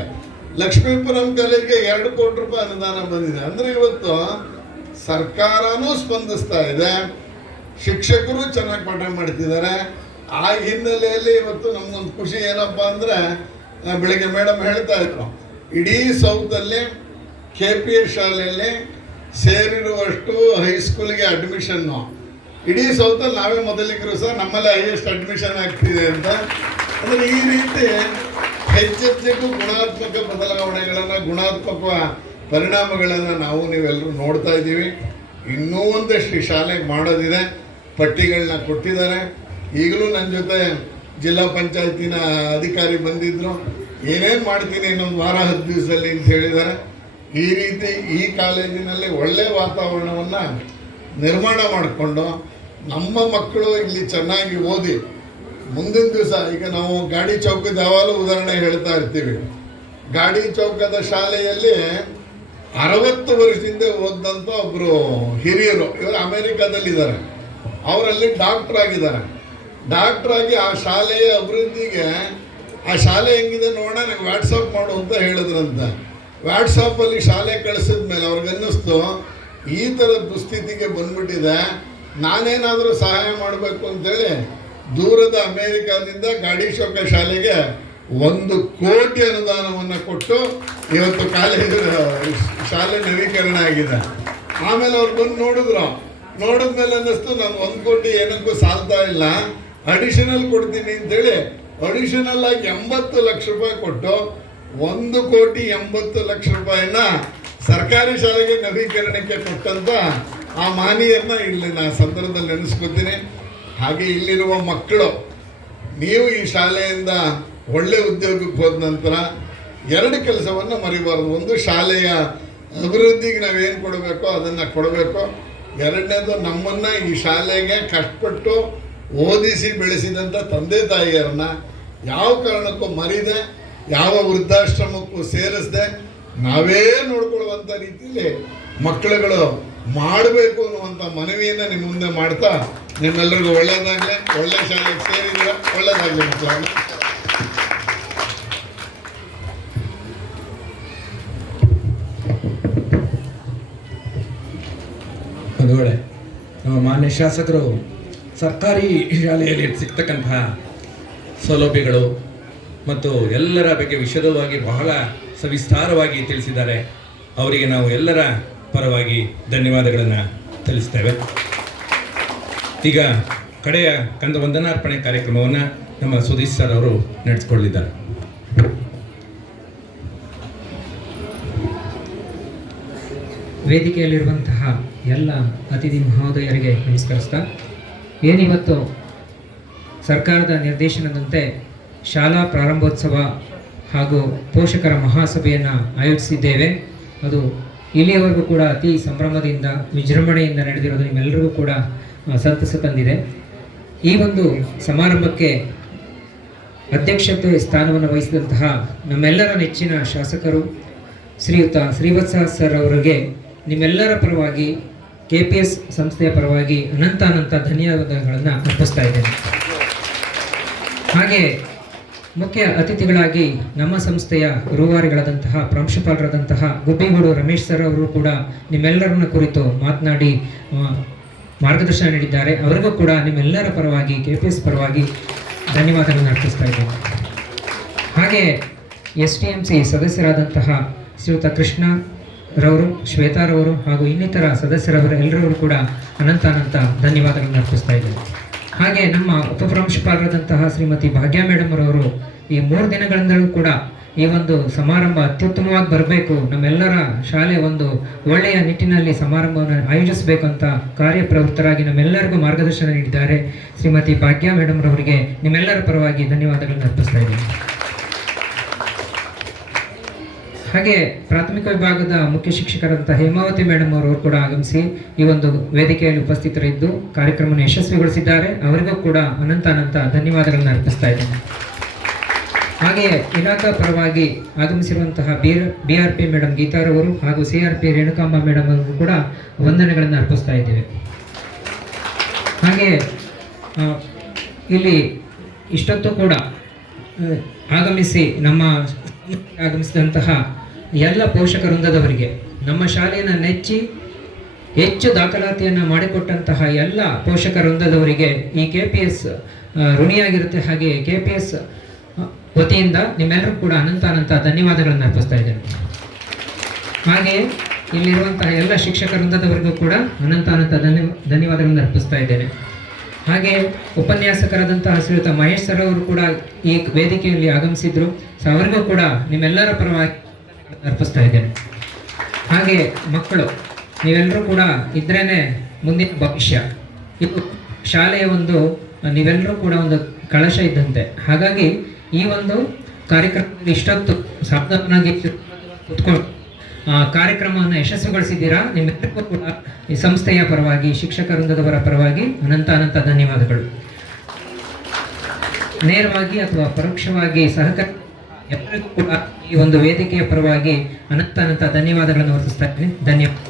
ಲಕ್ಷ್ಮೀಪುರಂ ಕಾಲೇಜ್ಗೆ 2 ಕೋಟಿ ರೂಪಾಯಿ ಅನುದಾನ ಬಂದಿದೆ. ಅಂದರೆ ಇವತ್ತು ಸರ್ಕಾರನೂ ಸ್ಪಂದಿಸ್ತಾ ಇದೆ, ಶಿಕ್ಷಕರು ಚೆನ್ನಾಗಿ ಪಾಠ ಮಾಡ್ತಿದ್ದಾರೆ. ಆ ಹಿನ್ನೆಲೆಯಲ್ಲಿ ಇವತ್ತು ನಮಗೊಂದು ಖುಷಿ ಏನಪ್ಪ ಅಂದರೆ, ಬೆಳಿಗ್ಗೆ ಮೇಡಮ್ ಹೇಳ್ತಾ ಇದ್ರು, ಇಡೀ ಸೌತಲ್ಲಿ KPS ಶಾಲೆಯಲ್ಲಿ ಸೇರಿರುವಷ್ಟು ಹೈಸ್ಕೂಲ್ಗೆ ಅಡ್ಮಿಷನ್ನು ಇಡೀ ಸೌತಲ್ಲಿ ನಾವೇ ಮೊದಲಿಗರು ಸಹ, ನಮ್ಮಲ್ಲಿ ಹೈಯೆಸ್ಟ್ ಅಡ್ಮಿಷನ್ ಆಗ್ತಿದೆ ಅಂತ. ಅಂದರೆ ಈ ರೀತಿ ಹೆಚ್ಚೆಚ್ಚು ಗುಣಾತ್ಮಕ ಬದಲಾವಣೆಗಳನ್ನು, ಗುಣಾತ್ಮಕ ಪರಿಣಾಮಗಳನ್ನು ನಾವು ನೀವೆಲ್ಲರೂ ನೋಡ್ತಾ ಇದ್ದೀವಿ. ಇನ್ನೂ ಒಂದಷ್ಟು ಈ ಶಾಲೆಗೆ ಮಾಡೋದಿದೆ. ಪಟ್ಟಿಗಳನ್ನ ಕೊಟ್ಟಿದ್ದಾರೆ. ಈಗಲೂ ನನ್ನ ಜೊತೆ ಜಿಲ್ಲಾ ಪಂಚಾಯತಿನ ಅಧಿಕಾರಿ ಬಂದಿದ್ದರು. ಏನೇನು ಮಾಡ್ತೀನಿ ಇನ್ನೊಂದು ವಾರ 10 ದಿವಸದಲ್ಲಿ ಅಂತ ಹೇಳಿದ್ದಾರೆ. ಈ ರೀತಿ ಈ ಕಾಲೇಜಿನಲ್ಲಿ ಒಳ್ಳೆಯ ವಾತಾವರಣವನ್ನು ನಿರ್ಮಾಣ ಮಾಡಿಕೊಂಡು ನಮ್ಮ ಮಕ್ಕಳು ಇಲ್ಲಿ ಚೆನ್ನಾಗಿ ಓದಿ ಮುಂದಿನ ದಿವಸ, ಈಗ ನಾವು ಗಾಡಿ ಚೌಕದ ಯಾವಾಗಲೂ ಉದಾಹರಣೆ ಹೇಳ್ತಾ ಇರ್ತೀವಿ. ಗಾಡಿ ಚೌಕದ ಶಾಲೆಯಲ್ಲಿ 60 ವರ್ಷದಿಂದ ಓದಿದಂಥ ಒಬ್ಬರು ಹಿರಿಯರು, ಇವರು ಅಮೇರಿಕಾದಲ್ಲಿದ್ದಾರೆ. ಅವರಲ್ಲಿ ಡಾಕ್ಟ್ರ್ ಆಗಿದ್ದಾರೆ. ಡಾಕ್ಟ್ರಾಗಿ ಆ ಶಾಲೆಯ ಅಭಿವೃದ್ಧಿಗೆ, ಆ ಶಾಲೆ ಹೆಂಗಿದೆ ನೋಡೋಣ, ನನಗೆ ವಾಟ್ಸಪ್ ಮಾಡು ಅಂತ ಹೇಳಿದ್ರಂತ. ವಾಟ್ಸಪ್ಪಲ್ಲಿ ಶಾಲೆ ಕಳಿಸಿದ ಮೇಲೆ ಅವ್ರಿಗನ್ನಿಸ್ತು ಈ ಥರ ದುಸ್ಥಿತಿಗೆ ಬಂದ್ಬಿಟ್ಟಿದೆ, ನಾನೇನಾದರೂ ಸಹಾಯ ಮಾಡಬೇಕು ಅಂತೇಳಿ ದೂರದ ಅಮೇರಿಕಾದಿಂದ ಗಾಡಿ ಚೌಕ ಶಾಲೆಗೆ 1 ಕೋಟಿ ಅನುದಾನವನ್ನು ಕೊಟ್ಟು ಇವತ್ತು ಶಾಲೆ ನವೀಕರಣ ಆಗಿದೆ. ಆಮೇಲೆ ಅವ್ರು ಬಂದು ನೋಡಿದ್ಮೇಲೆ ಅನ್ನಿಸ್ತು ನಾನು 1 ಕೋಟಿ ಏನಕ್ಕೂ ಸಾಲ್ತಾ ಇಲ್ಲ, ಅಡಿಷನಲ್ ಕೊಡ್ತೀನಿ ಅಂತೇಳಿ ಅಡಿಷನಲ್ ಆಗಿ 80 ಲಕ್ಷ ರೂಪಾಯಿ ಕೊಟ್ಟು 1 ಕೋಟಿ 80 ಲಕ್ಷ ರೂಪಾಯಿನ ಸರ್ಕಾರಿ ಶಾಲೆಗೆ ನವೀಕರಣಕ್ಕೆ ಕೊಟ್ಟಂತ ಆ ಮಾನಿಯನ್ನು ಇಲ್ಲಿ ನಾನು ಸಂದರ್ಭದಲ್ಲಿ ನೆನೆಸ್ಕೊತೀನಿ. ಹಾಗೆ ಇಲ್ಲಿರುವ ಮಕ್ಕಳು, ನೀವು ಈ ಶಾಲೆಯಿಂದ ಒಳ್ಳೆ ಉದ್ಯೋಗಕ್ಕೆ ಹೋದ ನಂತರ 2 ಕೆಲಸವನ್ನು ಮರಿಬಾರ್ದು. ಒಂದು, ಶಾಲೆಯ ಅಭಿವೃದ್ಧಿಗೆ ನಾವೇನು ಕೊಡಬೇಕೋ ಅದನ್ನು ಕೊಡಬೇಕು. 2ನೇದು, ನಮ್ಮನ್ನು ಈ ಶಾಲೆಗೆ ಕಷ್ಟಪಟ್ಟು ಓದಿಸಿ ಬೆಳೆಸಿದಂಥ ತಂದೆ ತಾಯಿಯರನ್ನ ಯಾವ ಕಾರಣಕ್ಕೂ ಮರಿದೆ, ಯಾವ ವೃದ್ಧಾಶ್ರಮಕ್ಕೂ ಸೇರಿಸದೆ ನಾವೇ ನೋಡ್ಕೊಳ್ಳುವಂಥ ರೀತಿಯಲ್ಲಿ ಮಕ್ಕಳುಗಳು ಮಾಡಬೇಕು ಅನ್ನುವಂಥ ಮನವಿಯನ್ನು ನಿಮ್ಮ ಮುಂದೆ ಮಾಡ್ತಾ, ನಿಮ್ಮೆಲ್ಲರಿಗೂ ಒಳ್ಳೆಯದಾಗಲಿ. ಒಳ್ಳೆ ಶಾಲೆಗೆ ಸೇರಿದ್ರೆ ಒಳ್ಳೆಯದಾಗಲಿ ಮಕ್ಕಳನ್ನ. ಒಂದು ವೇಳೆ ನಮ್ಮ ಮಾನ್ಯ ಶಾಸಕರು ಸರ್ಕಾರಿ ಶಾಲೆಯಲ್ಲಿ ಸಿಗ್ತಕ್ಕಂತಹ ಸೌಲಭ್ಯಗಳು ಮತ್ತು ಎಲ್ಲರ ಬಗ್ಗೆ ವಿಶದವಾಗಿ ಬಹಳ ಸವಿಸ್ತಾರವಾಗಿ ತಿಳಿಸಿದ್ದಾರೆ. ಅವರಿಗೆ ನಾವು ಎಲ್ಲರ ಪರವಾಗಿ ಧನ್ಯವಾದಗಳನ್ನು ತಿಳಿಸ್ತೇವೆ. ಈಗ ಕಡೆಯ ಕಂದ ವಂದನಾರ್ಪಣೆ ಕಾರ್ಯಕ್ರಮವನ್ನು ನಮ್ಮ ಸುದೀಶ್ ಸರ್ ಅವರು ನಡೆಸಿಕೊಳ್ಳಿದ್ದಾರೆ. ವೇದಿಕೆಯಲ್ಲಿರುವಂತಹ ಎಲ್ಲ ಅತಿಥಿ ಮಹೋದಯರಿಗೆ ನಮಸ್ಕರಿಸ್ತಾ, ಏನಿವತ್ತು ಸರ್ಕಾರದ ನಿರ್ದೇಶನದಂತೆ ಶಾಲಾ ಪ್ರಾರಂಭೋತ್ಸವ ಹಾಗೂ ಪೋಷಕರ ಮಹಾಸಭೆಯನ್ನು ಆಯೋಜಿಸಿದ್ದೇವೆ. ಅದು ಇಲ್ಲಿಯವರೆಗೂ ಕೂಡ ಅತಿ ಸಂಭ್ರಮದಿಂದ ವಿಜೃಂಭಣೆಯಿಂದ ನಡೆದಿರೋದು ನಿಮ್ಮೆಲ್ಲರಿಗೂ ಕೂಡ ಸಂತಸ ತಂದಿದೆ. ಈ ಒಂದು ಸಮಾರಂಭಕ್ಕೆ ಅಧ್ಯಕ್ಷತೆ ಸ್ಥಾನವನ್ನು ವಹಿಸಿದಂತಹ ನಮ್ಮೆಲ್ಲರ ನೆಚ್ಚಿನ ಶಾಸಕರು ಶ್ರೀಯುತ ಶ್ರೀವತ್ಸ ಸರ್ ಅವರಿಗೆ ನಿಮ್ಮೆಲ್ಲರ ಪರವಾಗಿ KPS ಸಂಸ್ಥೆಯ ಪರವಾಗಿ ಅನಂತ ಧನ್ಯವಾದಗಳನ್ನು ಅರ್ಪಿಸ್ತಾ ಇದ್ದೇನೆ. ಹಾಗೆ ಮುಖ್ಯ ಅತಿಥಿಗಳಾಗಿ ನಮ್ಮ ಸಂಸ್ಥೆಯ ರೂವಾರಿಗಳಾದಂತಹ ಪ್ರಾಂಶುಪಾಲರಾದಂತಹ ಗುಬ್ಬಿಗೂಡು ರಮೇಶ್ ಸರ್ ಅವರು ಕೂಡ ನಿಮ್ಮೆಲ್ಲರನ್ನ ಕುರಿತು ಮಾತನಾಡಿ ಮಾರ್ಗದರ್ಶನ ನೀಡಿದ್ದಾರೆ. ಅವರಿಗೂ ಕೂಡ ನಿಮ್ಮೆಲ್ಲರ ಪರವಾಗಿ KPS ಪರವಾಗಿ ಧನ್ಯವಾದಗಳನ್ನು ಅರ್ಪಿಸ್ತಾ ಇದ್ದೇನೆ. ಹಾಗೆ STMC ಸದಸ್ಯರಾದಂತಹ ಶ್ರೀಯುತ ಕೃಷ್ಣ ರವರು, ಶ್ವೇತಾರವರು ಹಾಗೂ ಇನ್ನಿತರ ಸದಸ್ಯರವರು ಎಲ್ಲರೂ ಕೂಡ ಅನಂತ ಧನ್ಯವಾದಗಳನ್ನು ಅರ್ಪಿಸ್ತಾ ಇದ್ದೇನೆ. ಹಾಗೆ ನಮ್ಮ ಉಪಪ್ರಾಂಶುಪಾಲರಾದಂತಹ ಶ್ರೀಮತಿ ಭಾಗ್ಯ ಮೇಡಮ್ ಅವರು ಈ 3 ದಿನಗಳಿಂದಲೂ ಕೂಡ ಈ ಒಂದು ಸಮಾರಂಭ ಅತ್ಯುತ್ತಮವಾಗಿ ಬರಬೇಕು, ನಮ್ಮೆಲ್ಲರ ಶಾಲೆ ಒಂದು ಒಳ್ಳೆಯ ನಿಟ್ಟಿನಲ್ಲಿ ಸಮಾರಂಭವನ್ನು ಆಯೋಜಿಸಬೇಕು ಅಂತ ಕಾರ್ಯಪ್ರವೃತ್ತರಾಗಿ ನಮ್ಮೆಲ್ಲರಿಗೂ ಮಾರ್ಗದರ್ಶನ ನೀಡಿದ್ದಾರೆ. ಶ್ರೀಮತಿ ಭಾಗ್ಯ ಮೇಡಮ್ ರವರಿಗೆ ನಿಮ್ಮೆಲ್ಲರ ಪರವಾಗಿ ಧನ್ಯವಾದಗಳನ್ನು ಅರ್ಪಿಸ್ತಾ ಇದ್ದೇನೆ. ಹಾಗೆ ಪ್ರಾಥಮಿಕ ವಿಭಾಗದ ಮುಖ್ಯ ಶಿಕ್ಷಕರಂತಹ ಹೇಮಾವತಿ ಮೇಡಮ್ ಅವರು ಕೂಡ ಆಗಮಿಸಿ ಈ ಒಂದು ವೇದಿಕೆಯಲ್ಲಿ ಉಪಸ್ಥಿತರಿದ್ದು ಕಾರ್ಯಕ್ರಮವನ್ನು ಯಶಸ್ವಿಗೊಳಿಸಿದ್ದಾರೆ. ಅವರಿಗೂ ಕೂಡ ಅನಂತ ಧನ್ಯವಾದಗಳನ್ನು ಅರ್ಪಿಸ್ತಾ ಇದ್ದೇನೆ. ಹಾಗೆ ಇಲಾಖಾ ಪರವಾಗಿ ಆಗಮಿಸಿರುವಂತಹ BRP ಮೇಡಮ್ ಗೀತಾರವರು ಹಾಗೂ CRP ರೇಣುಕಾಂಬ ಮೇಡಮ್ ಅವರು ಕೂಡ ವಂದನೆಗಳನ್ನು ಅರ್ಪಿಸ್ತಾ ಇದ್ದೇವೆ. ಹಾಗೆ ಇಲ್ಲಿ ಇಷ್ಟೊತ್ತು ಕೂಡ ಆಗಮಿಸಿದಂತಹ ಎಲ್ಲ ಪೋಷಕ ವೃಂದದವರಿಗೆ, ನಮ್ಮ ಶಾಲೆಯನ್ನು ನೆಚ್ಚಿ ಹೆಚ್ಚು ದಾಖಲಾತಿಯನ್ನು ಮಾಡಿಕೊಟ್ಟಂತಹ ಎಲ್ಲ ಪೋಷಕ ವೃಂದದವರಿಗೆ ಈ KPS ಋಣಿಯಾಗಿರುತ್ತೆ. ಹಾಗೆ KPS ವತಿಯಿಂದ ನಿಮ್ಮೆಲ್ಲರೂ ಕೂಡ ಅನಂತ ಧನ್ಯವಾದಗಳನ್ನು ಅರ್ಪಿಸ್ತಾ ಇದ್ದೇನೆ. ಹಾಗೆ ಇಲ್ಲಿರುವಂತಹ ಎಲ್ಲ ಶಿಕ್ಷಕ ವೃಂದದವರಿಗೂ ಕೂಡ ಅನಂತ ಧನ್ಯವಾದಗಳನ್ನು ಅರ್ಪಿಸ್ತಾ ಇದ್ದೇನೆ. ಹಾಗೆ ಉಪನ್ಯಾಸಕರಾದಂತಹ ಶ್ರೀಯುತ ಮಹೇಶ್ ಸರ್ ಅವರು ಕೂಡ ಈ ವೇದಿಕೆಯಲ್ಲಿ ಆಗಮಿಸಿದ್ರು. ಅವರಿಗೂ ಕೂಡ ನಿಮ್ಮೆಲ್ಲರ ಪರವಾಗಿ ಅರ್ಪಿಸ್ತಾ ಇದ್ದೇನೆ. ಹಾಗೆ ಮಕ್ಕಳು ನೀವೆಲ್ಲರೂ ಕೂಡ ಇದ್ರೇ ಮುಂದಿನ ಭವಿಷ್ಯ. ಇದು ಶಾಲೆಯ ಒಂದು ನೀವೆಲ್ಲರೂ ಕೂಡ ಒಂದು ಕಳಶ ಇದ್ದಂತೆ. ಹಾಗಾಗಿ ಈ ಒಂದು ಕಾರ್ಯಕ್ರಮದಲ್ಲಿ ಇಷ್ಟೊತ್ತು ಸಾಧನಾಗಿ ಕೂತ್ಕೊಂಡು ಕಾರ್ಯಕ್ರಮವನ್ನು ಯಶಸ್ವಿಗೊಳಿಸಿದ್ದೀರಾ. ನಿಮ್ಮೆಲ್ಲರಿಗೂ ಕೂಡ ಈ ಸಂಸ್ಥೆಯ ಪರವಾಗಿ, ಶಿಕ್ಷಕ ವೃಂದದವರ ಪರವಾಗಿ ಅನಂತ ಧನ್ಯವಾದಗಳು. ನೇರವಾಗಿ ಅಥವಾ ಪರೋಕ್ಷವಾಗಿ ಸಹಕಾರ ಎಲ್ಲರಿಗೂ ಕೂಡ ಈ ಒಂದು ವೇದಿಕೆಯ ಪರವಾಗಿ ಅನಂತ ಧನ್ಯವಾದಗಳನ್ನು ವರ್ತಿಸ್ತಾ ಇದ್ದೀನಿ. ಧನ್ಯವಾದ.